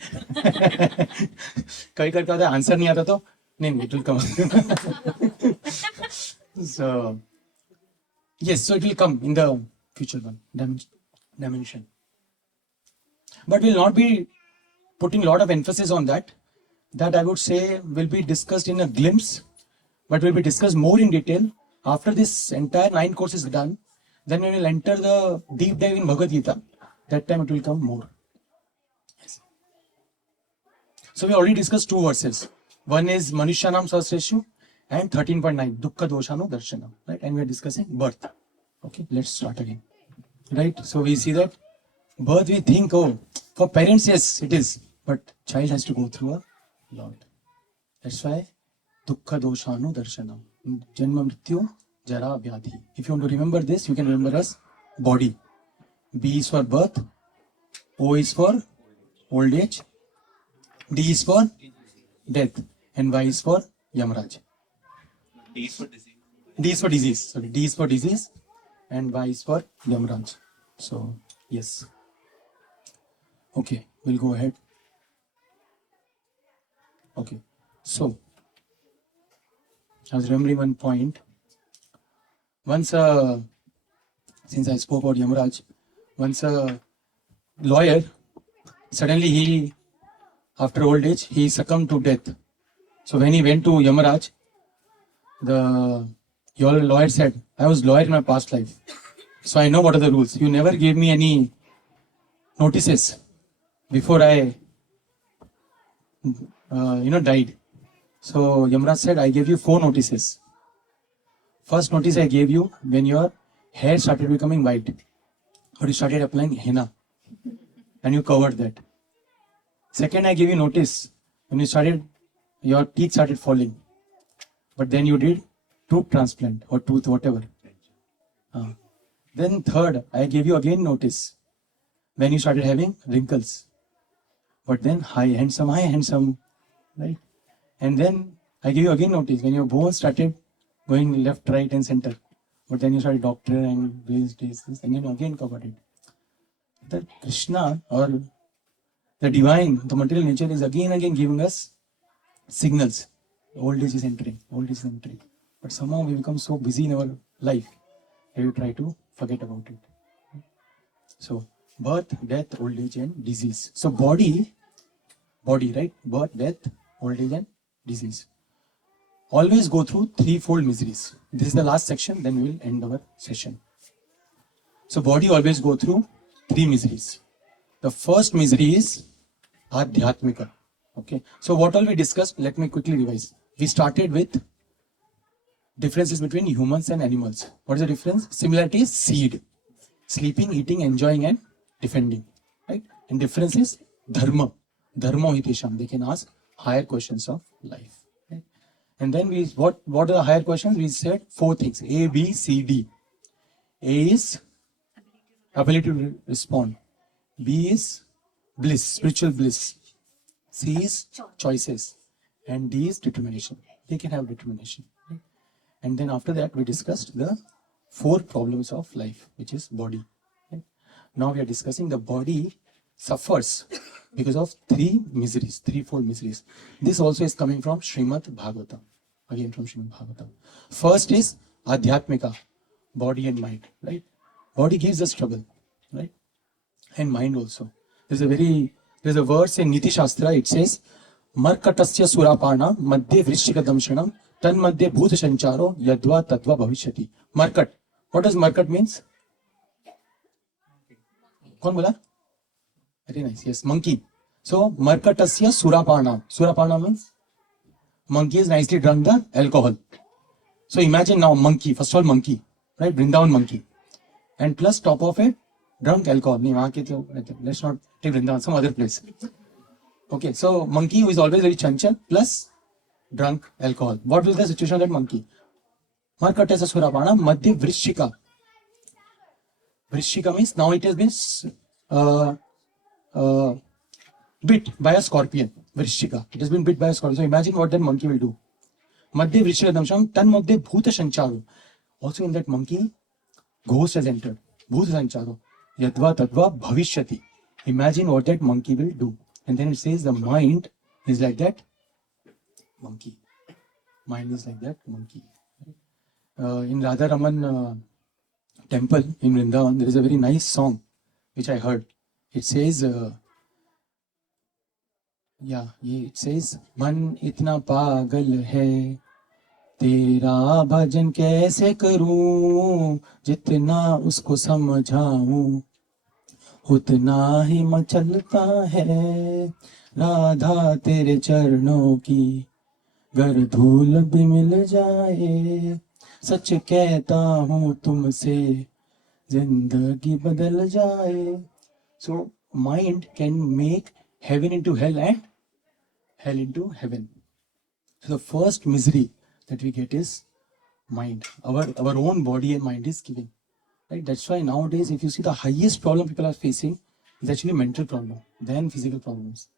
कई करके होता है आंसर नहीं आता तो नहीं it will come so yes, so it will come in the future one dimension, but we'll not be putting a lot of emphasis on that. That I would say will be discussed in a glimpse, but will be discussed more in detail after this entire 9 course is done. Then we will enter the deep dive in Bhagavad Gita. That time it will come more. Yes. So we already discussed 2 verses. One is Manushyanam Sahasreshu and 13.9 Dukkha Doshanu Darshanam. Right? And we are discussing birth. Okay, let's start again. Right? So we see that birth we think, oh, for parents, yes, it is. But child has to go through a lot. That's why Dukkha Doshanu Darshanam. Janma Mrityu Jara Vyadhi. If you want to remember this, you can remember as body. B is for birth, O is for old age, D is for death, and Y is for Yamaraj. D is for disease. D is for disease. Sorry, D is for disease, and Y is for Yamaraj. So, yes. Okay, we'll go ahead. Okay, so I was remembering one point. Once, since I spoke about Yamaraj, once a lawyer, suddenly he, after old age, he succumbed to death. So when he went to Yamaraj, your lawyer said, I was lawyer in my past life, so I know what are the rules. You never gave me any notices before I, died. So Yamaraj said, I gave you 4 notices. First notice I gave you when your hair started becoming white, or you started applying henna, and you covered that. Second, I gave you notice when your teeth started falling, but then you did tooth transplant or tooth whatever. Then third, I gave you again notice when you started having wrinkles, but then high handsome, right? And then I gave you again notice when your bones started going left, right, and center. But then you started doctor and this, and then again covered it. The Krishna or the divine, the material nature is again giving us signals. Old age is entering. But somehow we become so busy in our life that we try to forget about it. So birth, death, old age, and disease. So body, right? Birth, death, old age, and disease. Always go through 3-fold miseries. This is the last section, then we will end our session. So body always go through 3 miseries. The first misery is Adhyatmika. Okay. So what all we discussed, let me quickly revise. We started with differences between humans and animals. What is the difference? Similarity is seed. Sleeping, eating, enjoying, and defending. Right? And difference is dharma. Dharma hitesham. They can ask higher questions of life. And then what are the higher questions? We said 4 things. A, B, C, D. A is ability to respond. B is bliss, spiritual bliss. C is choices. And D is determination. They can have determination. Right? And then after that, we discussed the 4 problems of life, which is body. Right? Now we are discussing the body suffers because of 3 miseries, 3-fold miseries. This also is coming from Srimad Bhagavatam. Again from Srimad Bhagavatam. First is Adhyatmika, body and mind, right? Body gives us trouble, right? And mind also. There's a verse in Niti Shastra, it says, Markatasya surapana madhye vrishchika damshanam tan madhye bhuta sancharo yadva tatva bhavishyati. Markat. What does Markat means? Kaun bola? Very nice. Yes, monkey. So Markatasya Surapana. Surapana means monkey is nicely drunk the alcohol. So imagine now monkey, first of all monkey, right? Vrindavan monkey. And plus top of it, drunk alcohol. नहीं, वहाँ के तो, let's not take Vrindavan, some other place. Okay, so monkey who is always very chanchal plus drunk alcohol. What will the situation of that monkey? Markatasya Surapana Madhya Vrishika. Vrishika means now it has been bit by a scorpion. Vrishika. It has been bit by a scorpion. So imagine what that monkey will do. Madhya Vrishika Damsham Tan Madhya Bhuta Sancharo. Also in that monkey, ghost has entered. Bhuta Sancharo. Yadva Tadva Bhavishyati. Imagine what that monkey will do. And then it says the mind is like that monkey. Mind is like that monkey. In Radha Raman temple in Vrindavan, there is a very nice song which I heard. It says, it says, मन इतना पागल है, तेरा भजन कैसे करूं, जितना उसको समझाऊं, उतना ही मचलता है, राधा तेरे चरणों की, गर धूल भी मिल जाए, सच कहता हूँ तुमसे, जिंदगी बदल जाए. So mind can make heaven into hell and hell into heaven. So the first misery that we get is mind. Our own body and mind is giving. Right? That's why nowadays, if you see the highest problem people are facing is actually mental problem than physical problems.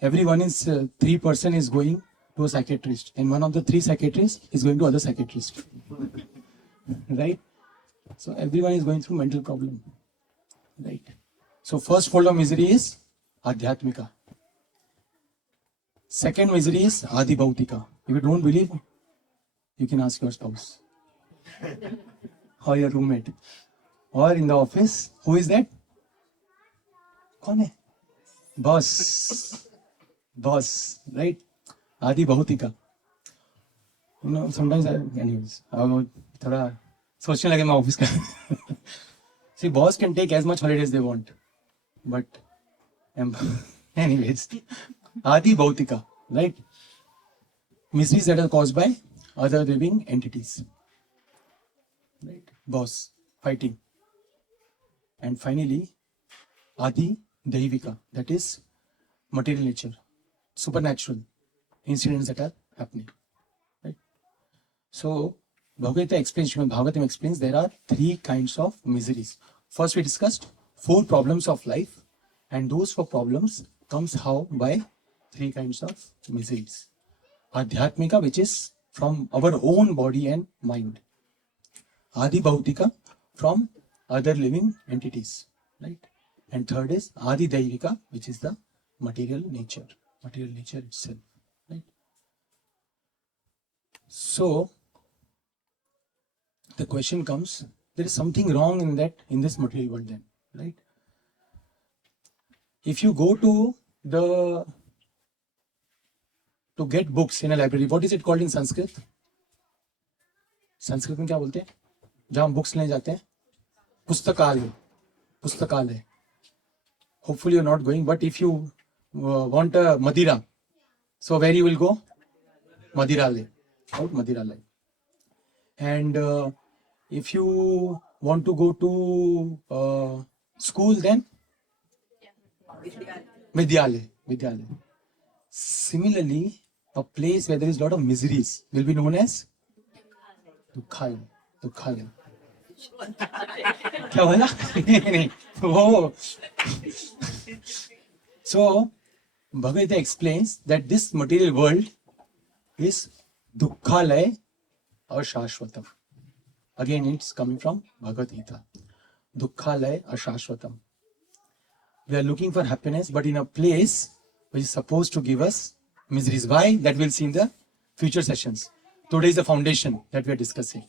Everyone is 3% is going to a psychiatrist, and one of the 3 psychiatrists is going to other psychiatrist. Right? So everyone is going through mental problem. Right? So first fold of misery is Adhyatmika. Second misery is Adi Bhautika. If you don't believe, you can ask your spouse or your roommate or in the office. Who is that? कौन है? Boss, right? Adi Bhautika. You know, sometimes anyways, थोड़ा सोचने लगे मैं office का. See, boss can take as much holidays they want, but anyways, Adi Bhautika, right? Miseries that are caused by other living entities, right? Boss, fighting. And finally, Adi Daivika, that is material nature, supernatural incidents that are happening, right? So, Bhagavad Gita explains there are 3 kinds of miseries. First, we discussed 4 problems of life, and those 4 problems comes how? By 3 kinds of miseries. Adhyatmika, which is from our own body and mind. Adi Bhautika, from other living entities, right? And third is Adi Daivika, which is the material nature itself, right? So the question comes, there is something wrong in this material world then, right? If you go to get books in a library, what is it called in Sanskrit? Sanskrit में क्या बोलते हैं जहाँ हम books लेने जाते हैं? पुस्तकालय. Hopefully you're not going, but if you want a Madira, so where you will go? Madiralay. Out Madiralay. And if you want to go to school, then Vidyalay. Similarly, a place where there is a lot of miseries will be known as Dukhalaya. क्या बोला? नहीं. Oh. So Bhagavad Gita explains that this material world is Dukkhalaya Ashashvatam. Again, it's coming from Bhagavad Gita. Dukkhalaya Ashashvatam. We are looking for happiness, but in a place which is supposed to give us miseries. Why? That we'll see in the future sessions. Today is the foundation that we are discussing.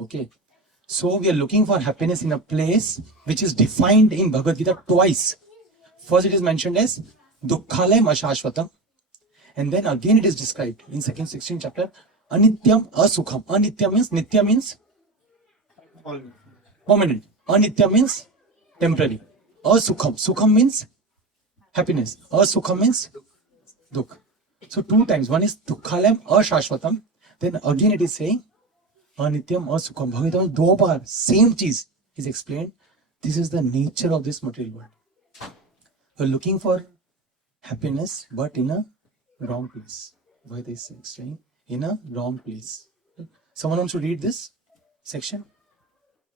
Okay. So we are looking for happiness in a place which is defined in Bhagavad Gita twice. First it is mentioned as Dukkhalayam Ashashvatam, and then again it is described in 16th chapter Anityam Asukham. Anitya means, Nitya means permanent. Anitya means temporary. Asukham. Sukham means Happiness. Asukha means dukh. So two times. One is dukkhalayam ashashvatam. Then again it is saying anityam asukham. Bhagavad Gita do baar same cheez is explained. This is the nature of this material world. We're looking for happiness, but in a wrong place. Bhagavad Gita is saying in a wrong place. Someone wants to read this section?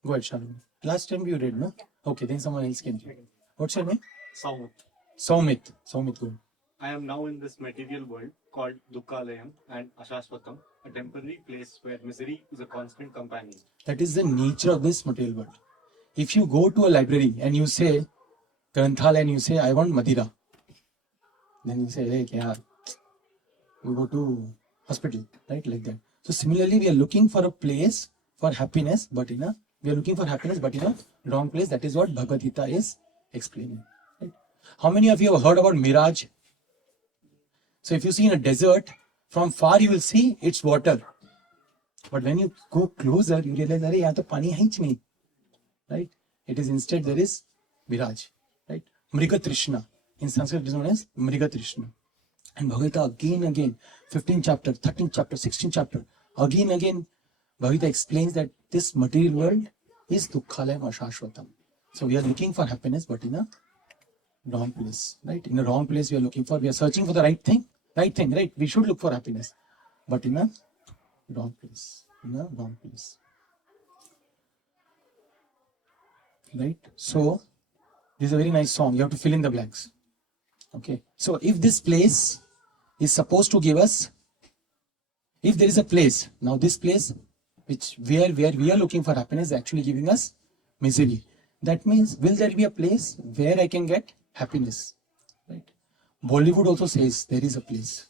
Go ahead, Shalini. Last time you read, no? Okay, then someone else can read. What's your name? Sound. Soumit. Soumit, go. I am now in this material world called Dukkalayam and Ashashvatam, a temporary place where misery is a constant companion. That is the nature of this material world. If you go to a library and you say, Granthalaya, and you say, I want Madira, then you say, hey, kya? You go to hospital, right? Like that. So similarly, we are looking for a place for happiness, but in a wrong place. That is what Bhagavad Gita is explaining. Right? How many of you have heard about mirage? So if you see in a desert, from far you will see it's water. But when you go closer, you realize, Arey, yahan to pani hai nahi. Right? It is instead there is mirage. Right? Mriga Trishna. In Sanskrit it is known as Mriga Trishna. And Bhagavad Gita again, 15th chapter, 13th chapter, 16th chapter, again, Bhagavad Gita explains that this material world is dukkhalayam ashashvatam. So we are looking for happiness, but in a wrong place, right? In a wrong place we are searching for the right thing, right? We should look for happiness, but in a wrong place, right? So this is a very nice song. You have to fill in the blanks. Okay. So if this place is supposed to give us, if there is a place, now this place where we are looking for happiness is actually giving us misery. That means, will there be a place where I can get happiness? Right? Bollywood also says there is a place.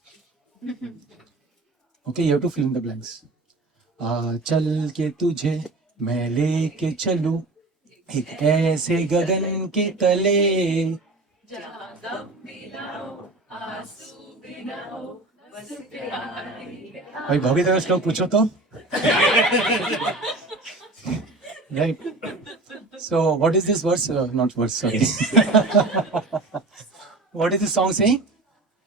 Okay, you have to fill in the blanks. चल के तुझे मैं लेके चलूं एक ऐसे गगन के तले भाई भगवत गीता का श्लोक पूछो तो right. So what is this verse? Not verse, sorry. What is this song saying?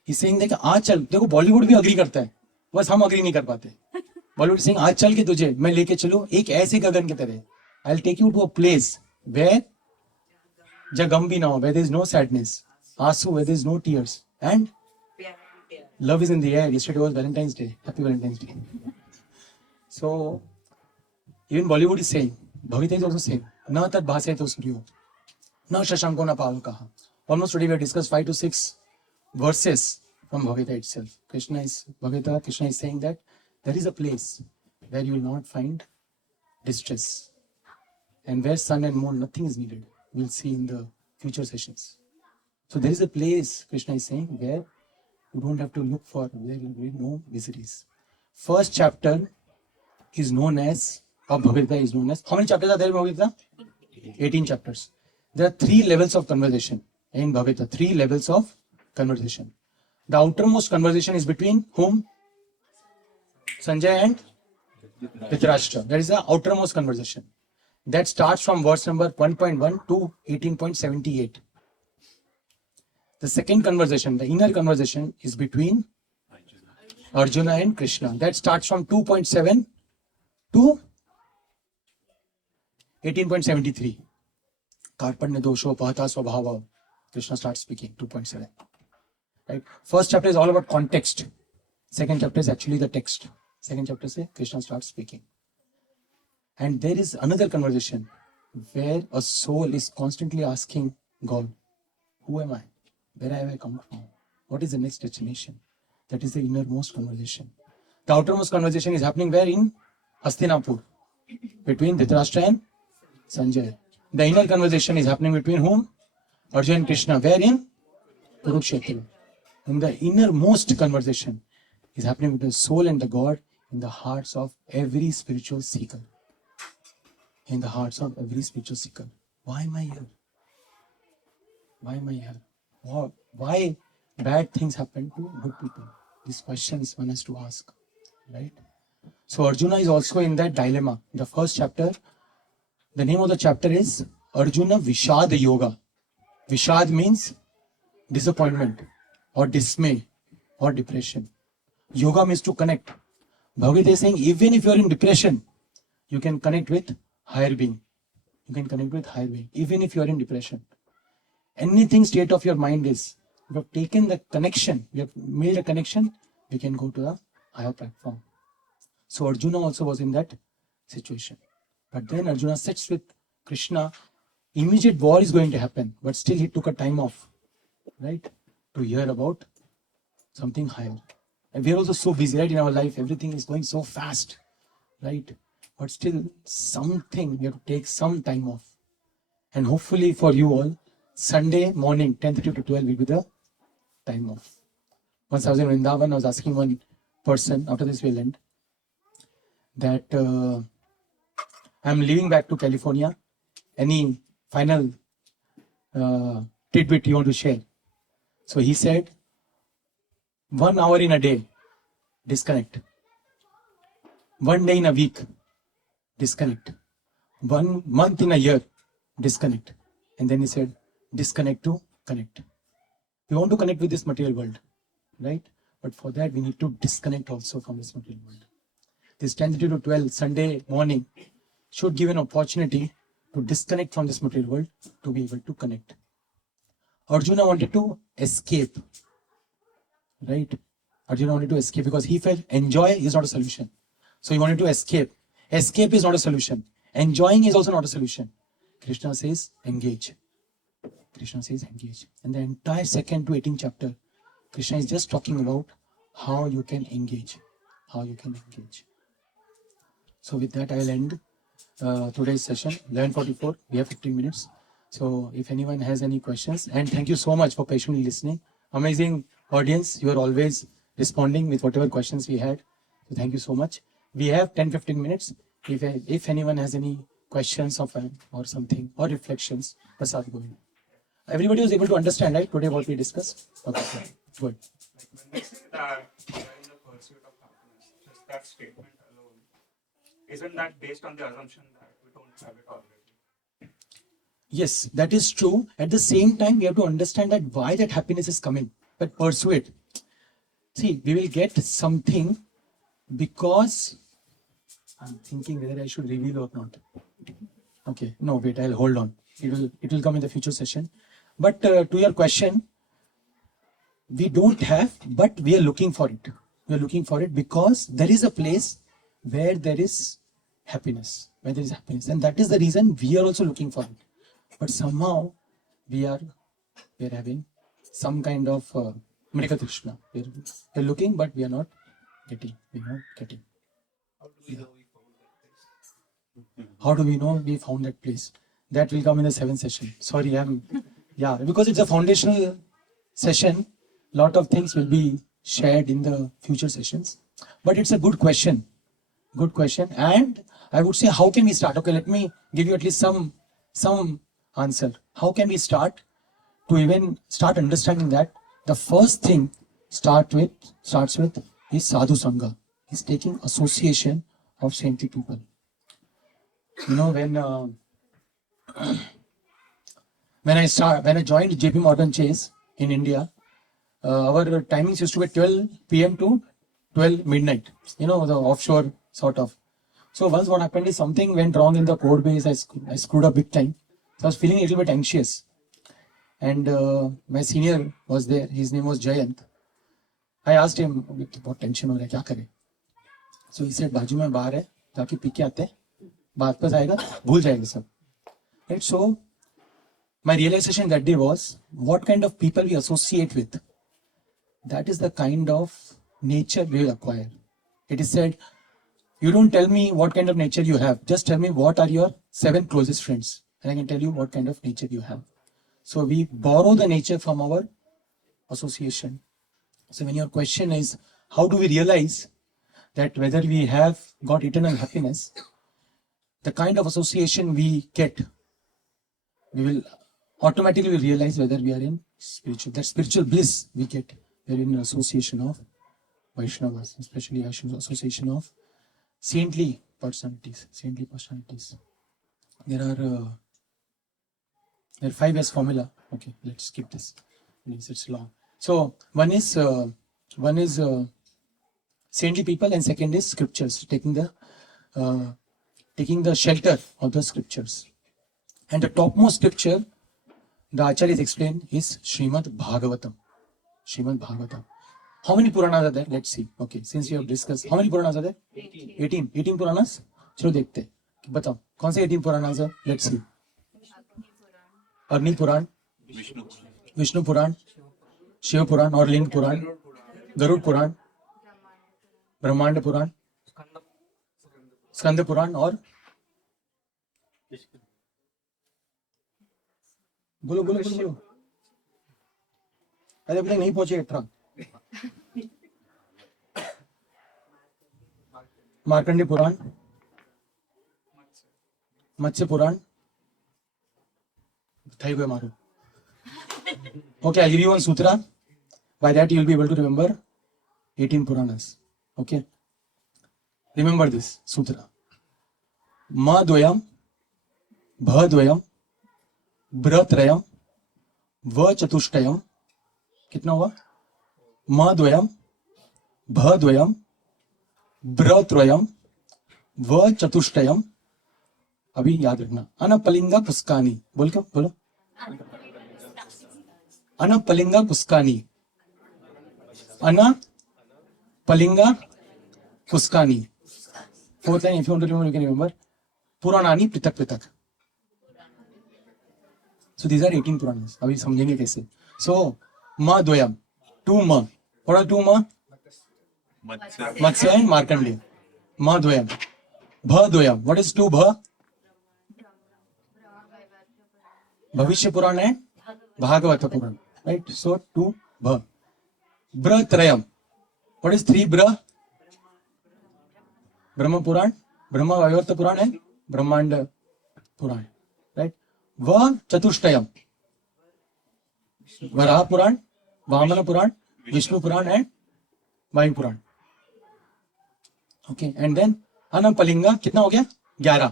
He's saying that आज चल, देखो बॉलीवुड भी अग्री करता है, बस हम अग्री नहीं कर पाते. बॉलीवुड saying आज चल के तुझे मैं लेके चलूं एक ऐसे गगन की तरह. I'll take you to a place where जहाँ गम भी ना हो, where there is no sadness, आंसू, where there is no tears, and love is in the air. Yesterday was Valentine's Day. Happy Valentine's Day. So even Bollywood is saying, Bhagavad Gita is also saying, na tad bhase to suryo, na shashanko na pavakaha. Almost today we have discussed 5 to 6 verses from Bhagavad Gita itself. Krishna is saying that there is a place where you will not find distress, and where sun and moon, nothing is needed. We'll see in the future sessions. So there is a place, Krishna is saying, where you don't have to look for, there will be no miseries. First chapter is known as, of Bhagavad Gita is known as, how many chapters are there in Bhagavad Gita? 18 chapters. There are 3 levels of conversation in Bhagavad Gita, 3 levels of conversation. The outermost conversation is between whom? Sanjay and Dhritarashtra. That is the outermost conversation. That starts from verse number 1.1 to 18.78. The second conversation, the inner conversation, is between Arjuna and Krishna. That starts from 2.7 to 18.73. Karpanya dosho pahata swabhava. Krishna starts speaking, 2.7. Right? First chapter is all about context. Second chapter is actually the text. Second chapter says Krishna starts speaking. And there is another conversation where a soul is constantly asking God, who am I? Where have I come from? What is the next destination? That is the innermost conversation. The outermost conversation is happening where? In Hastinapur, between Dhritarashtra and Sanjay. The inner conversation is happening between whom? Arjuna and Krishna. Where? In Kurukshetra. And the innermost conversation is happening between the soul and the God in the hearts of every spiritual seeker. In the hearts of every spiritual seeker. Why am I here? Why am I here? Why bad things happen to good people? These questions one has to ask, right? So Arjuna is also in that dilemma. In the first chapter, the name of the chapter is Arjuna Vishad Yoga. Vishad means disappointment or dismay or depression. Yoga means to connect. Bhagavad Gita is saying even if you are in depression, you can connect with higher being. You can connect with higher being even if you are in depression. Anything state of your mind is, you have taken the connection, you have made a connection, we can go to the higher platform. So Arjuna also was in that situation. But then Arjuna sits with Krishna, immediate war is going to happen, but still he took a time off, right, to hear about something higher. And we are also so busy, right, in our life, everything is going so fast, right? But still something, we have to take some time off. And hopefully for you all, Sunday morning, 10:30 to 12 will be the time off. Once I was in Vrindavan, I was asking one person, after this we'll end, that I'm leaving back to California. Any final tidbit you want to share? So he said, 1 hour in a day, disconnect. 1 day in a week, disconnect. 1 month in a year, disconnect. And then he said, disconnect to connect. We want to connect with this material world, right? But for that, we need to disconnect also from this material world. This 10:30 to 12 Sunday morning should give an opportunity to disconnect from this material world to be able to connect. Arjuna wanted to escape, right? Arjuna wanted to escape because he felt enjoy is not a solution. So he wanted to escape. Escape is not a solution. Enjoying is also not a solution. Krishna says engage. Krishna says engage. And the entire 2nd to 18th chapter, Krishna is just talking about how you can engage. How you can engage. So with that, I'll end today's session, 11:44. We have 15 minutes. So if anyone has any questions, and thank you so much for patiently listening. Amazing audience. You are always responding with whatever questions we had. So thank you so much. We have 10-15 minutes. If anyone has any questions or something or reflections, Prasad, go ahead. Everybody was able to understand, right, today what we discussed? Okay, good. Like when they say that we are in the pursuit of happiness, just that statement alone, isn't that based on the assumption that we don't have it already? Yes, that is true. At the same time, we have to understand that why that happiness is coming, but pursue it. See, we will get something because I'm thinking whether I should reveal or not. Okay, no, wait, I'll hold on. It will come in the future session. But to your question, we don't have, but we are looking for it. We are looking for it because there is a place where there is happiness, and that is the reason we are also looking for it. But somehow we are having some kind of Mrika Trishna. We're looking, but we are not getting. How do we know we found that place? That will come in the 7th session. Sorry, because it's a foundational session. Lot of things will be shared in the future sessions. But it's a good question. Good question. And I would say, how can we start? Okay, let me give you at least some answer. How can we start to even start understanding that? The first thing starts with is Sadhu Sangha. Is taking association of saintly people. You know, when I joined JP Morgan Chase in India, our timings used to be 12 p.m. to 12 midnight. You know, the offshore sort of. So once what happened is something went wrong in the code base. I screwed up big time. So I was feeling a little bit anxious. And my senior was there. His name was Jayant. I asked him, बहुत tension हो रहा है, क्या करें? So he said, बाजू में बार है, जाके पी के आते हैं, बात पर आएगा, भूल जाएगा सब. Right? So my realization that day was, what kind of people we associate with, that is the kind of nature we will acquire. It is said, you don't tell me what kind of nature you have, just tell me what are your 7 closest friends, and I can tell you what kind of nature you have. So we borrow the nature from our association. So when your question is, how do we realize that whether we have got eternal happiness, the kind of association we get, we will automatically realize whether we are in spiritual bliss we get. We are in association of Vaishnavas, especially association of saintly personalities. There are 5S formula. Okay, let's skip this. Yes, it's long. So one is saintly people, and second is scriptures, taking the shelter of the scriptures. And the topmost scripture the Acharyas explained is Srimad Bhagavatam. Srimad Bhagavatam. How many Puranas are there? Let's see. Okay, since we have discussed, how many Puranas are there? 18. 18 Puranas? चलो देखते हैं. बताओ कौन से 18 Puranas है? Let's see. अग्नि पुराण, विष्णु पुराण, शिव पुराण और लिंग पुराण, गरुड़ पुराण, ब्रह्मांड पुराण, स्कंद पुराण और बोलो बोलो बोलो बोलो. अरे अभी तक नहीं पहुंचे 18. मार्कंडे पुराण, मत्स्य पुराण, થઈ ગયો મારું. Okay, I'll give you one sutra. By that you will be able to remember 18 Puranas. Okay, remember this sutra. Ma dvayam, bha dvayam, bra trayam, va chatushtayam. कितना हुआ? Ma dvayam, bha dvayam, bra trayam, va chatushtayam. अभी याद रखना. अनपलिंगा पुस्कानी. बोल क्या बोलो? अनपलिंगा पुस्कानी. अनपलिंगा पुस्कानी. Fourth line, if you want to remember, you can remember. पुराणानी पृथक पृथक. So these are 18 Puranas. अभी समझेंगे कैसे. So ma dvayam, two ma. What are two ma? Matsya and Markandeya. Ma dvayam. Bha dvayam. What is two bha? भविष्य पुराण है भागवत पुराण, right? So to भ. ब्र त्रयम. What is three ब्र? ब्रह्म पुराण, ब्रह्म वैवर्त पुराण है ब्रह्मांड पुराण, राइट? व चतुष्टयम. Varaha Purana, Vamana Purana, Vishnu Purana and Vayu Purana. Okay, and then अनपलिंगा. कितना हो गया? 11.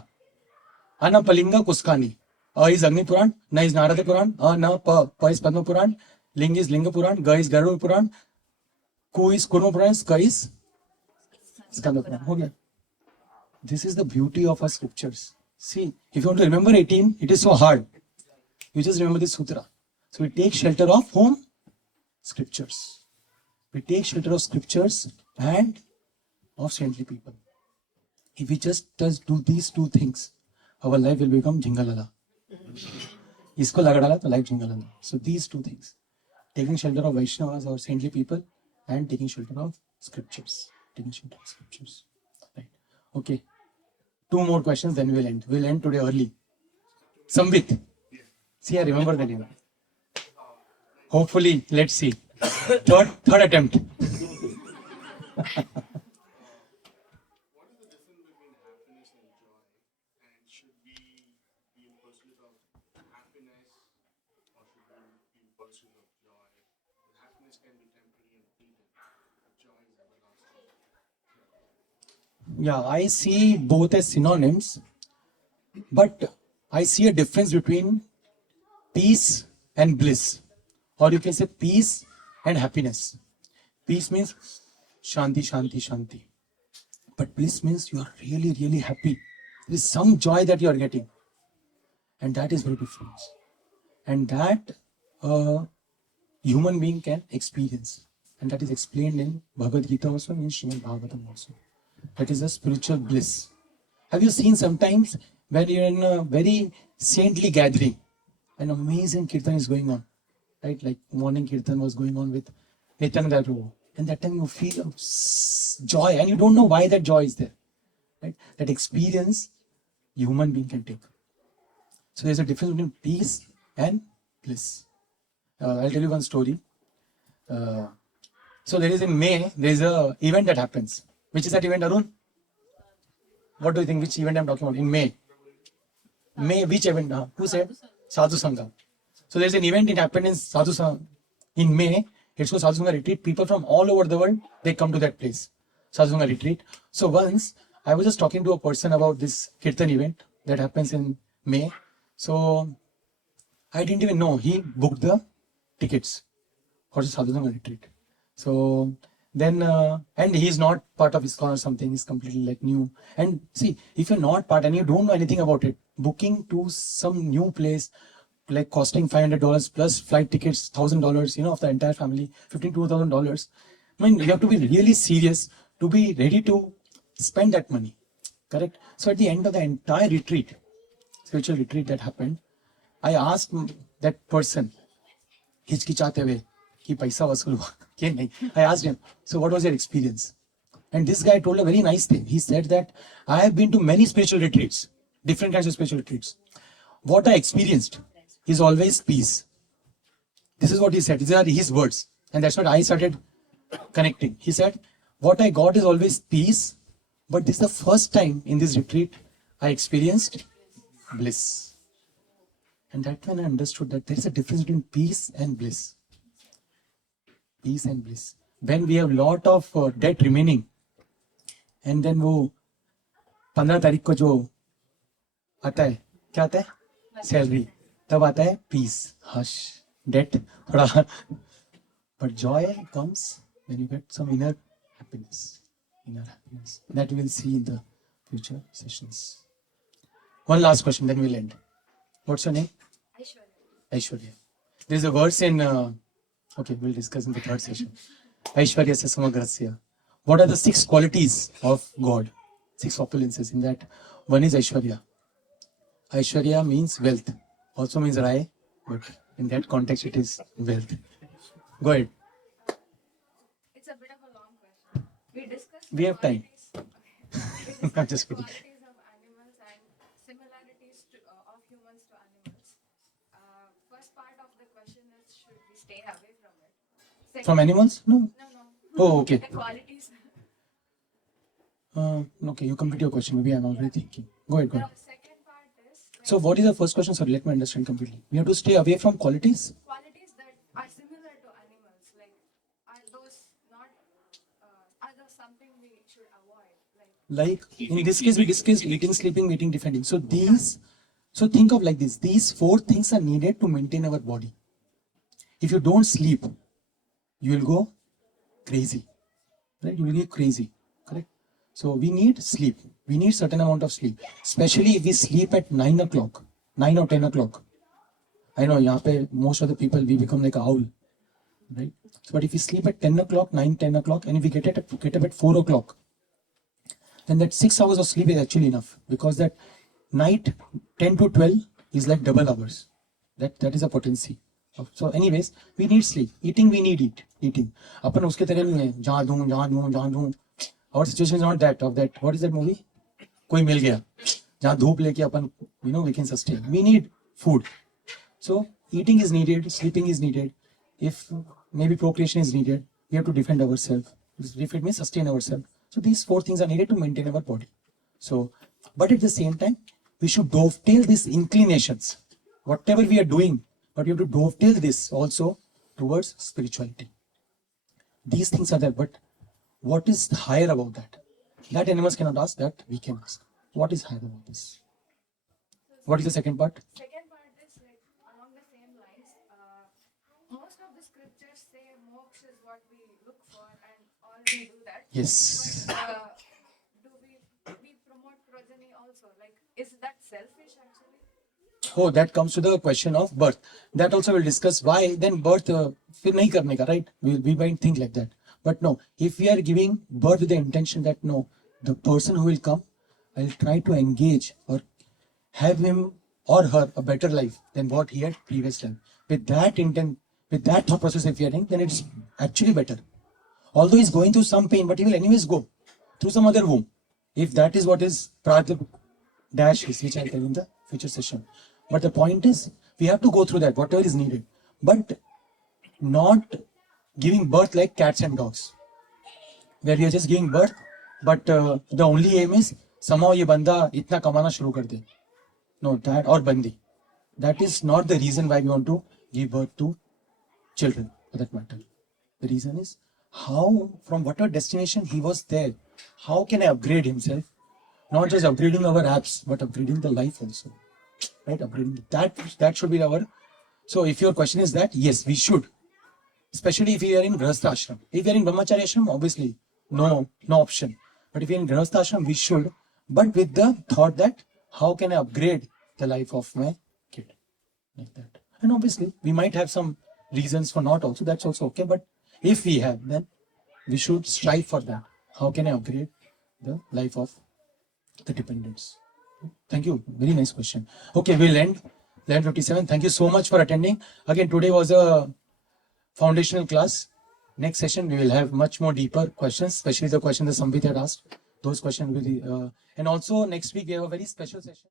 अनपलिंगा कुस्कानी. अ इज अग्नि पुराण, न इज नारद पुराण, अ न प इज पद्म पुराण, लिंग इज लिंग पुराण, ग इज गरुड़ पुराण, कु इज कुर्म पुराण, क इज स्कंद पुराण. हो गया. This is the beauty of our scriptures. See, if you want to remember 18, it is so hard. You just remember this sutra. So we take shelter of whom? Scriptures. We take shelter of scriptures and of saintly people. If we just do these two things, our life will become Jingalala. इसको लगा डाला तो life Jingalala. So these two things, taking shelter of Vaishnavas or saintly people and taking shelter of scriptures. Taking shelter of scriptures. Right. Okay. 2 more questions, then we'll end. We'll end today early. Samvit. See, I remember the name. Hopefully, let's see. Third attempt. What is the difference between happiness and joy? And should we be in pursuit of happiness or should we be in pursuit of joy? Happiness can be temporary and fleeting, but joy is everlasting. Yeah, I see both as synonyms, but I see a difference between peace and bliss, or you can say peace and happiness. Peace means shanti, shanti, shanti, but bliss means you are really, really happy. There is some joy that you are getting, and that is very different, and that a human being can experience, and that is explained in Bhagavad Gita also, in Srimad Bhagavatam also. That is a spiritual bliss. Have you seen sometimes when you're in a very saintly gathering, an amazing kirtan is going on, right? Like morning kirtan was going on with Nityananda Prabhu, and that time you feel joy, and you don't know why that joy is there, right? That experience human being can take. So there's a difference between peace and bliss. I'll tell you one story. So there is in May, there is a event that happens. Which is that event, Arun? What do you think? Which event I'm talking about? In May. May, which event? Who said? Sadhu Sangha. So there's an event that happened in Sadhu Sangha in May. It's called Sadhu Sangha retreat. People from all over the world, they come to that place. Sadhu Sangha retreat. So once, I was just talking to a person about this Kirtan event that happens in May. So I didn't even know. He booked the tickets. or sadhudanga retreat. So then, and he's not part of ISKCON or something, he's completely like new. And see, if you're not part and you don't know anything about it, booking to some new place, like costing $500 plus flight tickets, $1,000, of the entire family, $15,000 to $2,000. I mean, you have to be really serious to be ready to spend that money. Correct? So at the end of the entire retreat, spiritual retreat that happened, I asked that person, हिचकिचाते हुए कि पैसा वसूल हुआ कि नहीं. I asked him, so what was your experience? And this guy told a very nice thing. He said that I have been to many spiritual retreats, different kinds of spiritual retreats. What I experienced is always peace. This is what he said. These are his words. And that's what I started connecting. He said, what I got is always peace, but this is the first time in this retreat I experienced bliss. And that's when I understood that there is a difference between peace and bliss. Peace and bliss. When we have lot of debt remaining, and then वो 15 तारीख को जो आता है, क्या आता है? Salary. तब आता है peace, hush, debt, थोड़ा. But joy comes when you get some inner happiness. That we will see in the future sessions. One last question, then we'll end. What's your name? Aishwarya. There's a verse in, okay, we'll discuss in the third session. Aishwarya Samagrasya. What are the 6 qualities of God? 6 opulences. In that, one is Aishwarya. Aishwarya means wealth. Also means Rai, but in that context, it is wealth. Go ahead. It's a bit of a long question. We discussed. We have time. We I'm discussed just the kidding. qualities of animals and similarities of humans to animals. First part of the question is, should we stay away from it? Second, From animals? No. No. Oh, okay. The qualities. Okay, you complete your question. Maybe I'm already thinking. Go ahead, go The ahead. second part is So, what is the first question? Sorry, let me understand completely. We have to stay away from qualities. qualities that are similar to animals. Like, are those not? Are those something we should avoid? Like, Like in this case, we discussed eating, sleeping, mating, defending. So think of like this. These 4 things are needed to maintain our body. If you don't sleep, you will go crazy. Right? You will get crazy. Correct? So we need sleep. We need certain amount of sleep. Especially if we sleep at 9 o'clock, 9 or 10 o'clock. I know यहाँ पे most of the people, we become like an owl. Right? But if we sleep at 10 o'clock, 9, 10 o'clock, and if we get up at 4 o'clock, then that 6 hours of sleep is actually enough, because that night 10 to 12 is like double hours. That is a potency. So anyways, we need sleep. Eating, we need eating. अपन उसके तरह नहीं है जहाँ दूँ. Our situation is not that of that. What is that movie? कोई मिल गया जहाँ धूप लेके अपन we can sustain. We need food. So eating is needed, sleeping is needed. If maybe procreation is needed, we have to defend ourselves. Defend means sustain ourselves. So these 4 things are needed to maintain our body. So, but at the same time, we should dovetail these inclinations. Whatever we are doing, but we have to dovetail this also towards spirituality. These things are there, but what is higher about that? That animals cannot ask, that we can ask. What is higher about this? What is the second part? second part is like along the same lines. Most of the scriptures say moksha is what we look for, and all we do that. Yes. But do we promote progeny also? Like, is that selfish actually? Oh, that comes to the question of birth. That also we'll discuss why then birth फिर नहीं करने का, right? We might think like that. But no, if we are giving birth with the intention that no, the person who will come, I'll try to engage or have him or her a better life than what he had previously. With that intent, with that thought process if we are doing, then it's actually better. Although he's going through some pain, but he will anyways go through some other womb. If that is what is Pradip dash is, which I'll tell in the future session. But the point is, we have to go through that, whatever is needed. But not giving birth like cats and dogs, where we are just giving birth, but the only aim is somehow ये बंदा इतना कमाना शुरू कर दे. No, that or bandi. That is not the reason why we want to give birth to children, for that matter. The reason is how, from whatever destination he was there, how can I upgrade himself? Not just upgrading our apps, but upgrading the life also. Right? Upgrading that should be our. So if your question is that, yes, we should especially if you are in Grihastha ashram. If you are in Brahmacharya ashram, obviously no option. But if you are in Grihastha ashram, we should. But with the thought that how can I upgrade the life of my kid, like that. And obviously we might have some reasons for not also. That's also okay. But if we have, then we should strive for that. How can I upgrade the life of the dependents? Thank you. Very nice question. Okay, we'll end 11:57. Thank you so much for attending. Again, today was a foundational class. Next session, we will have much more deeper questions, especially the question that Sambit had asked. Those questions will be, and also next week, we have a very special session.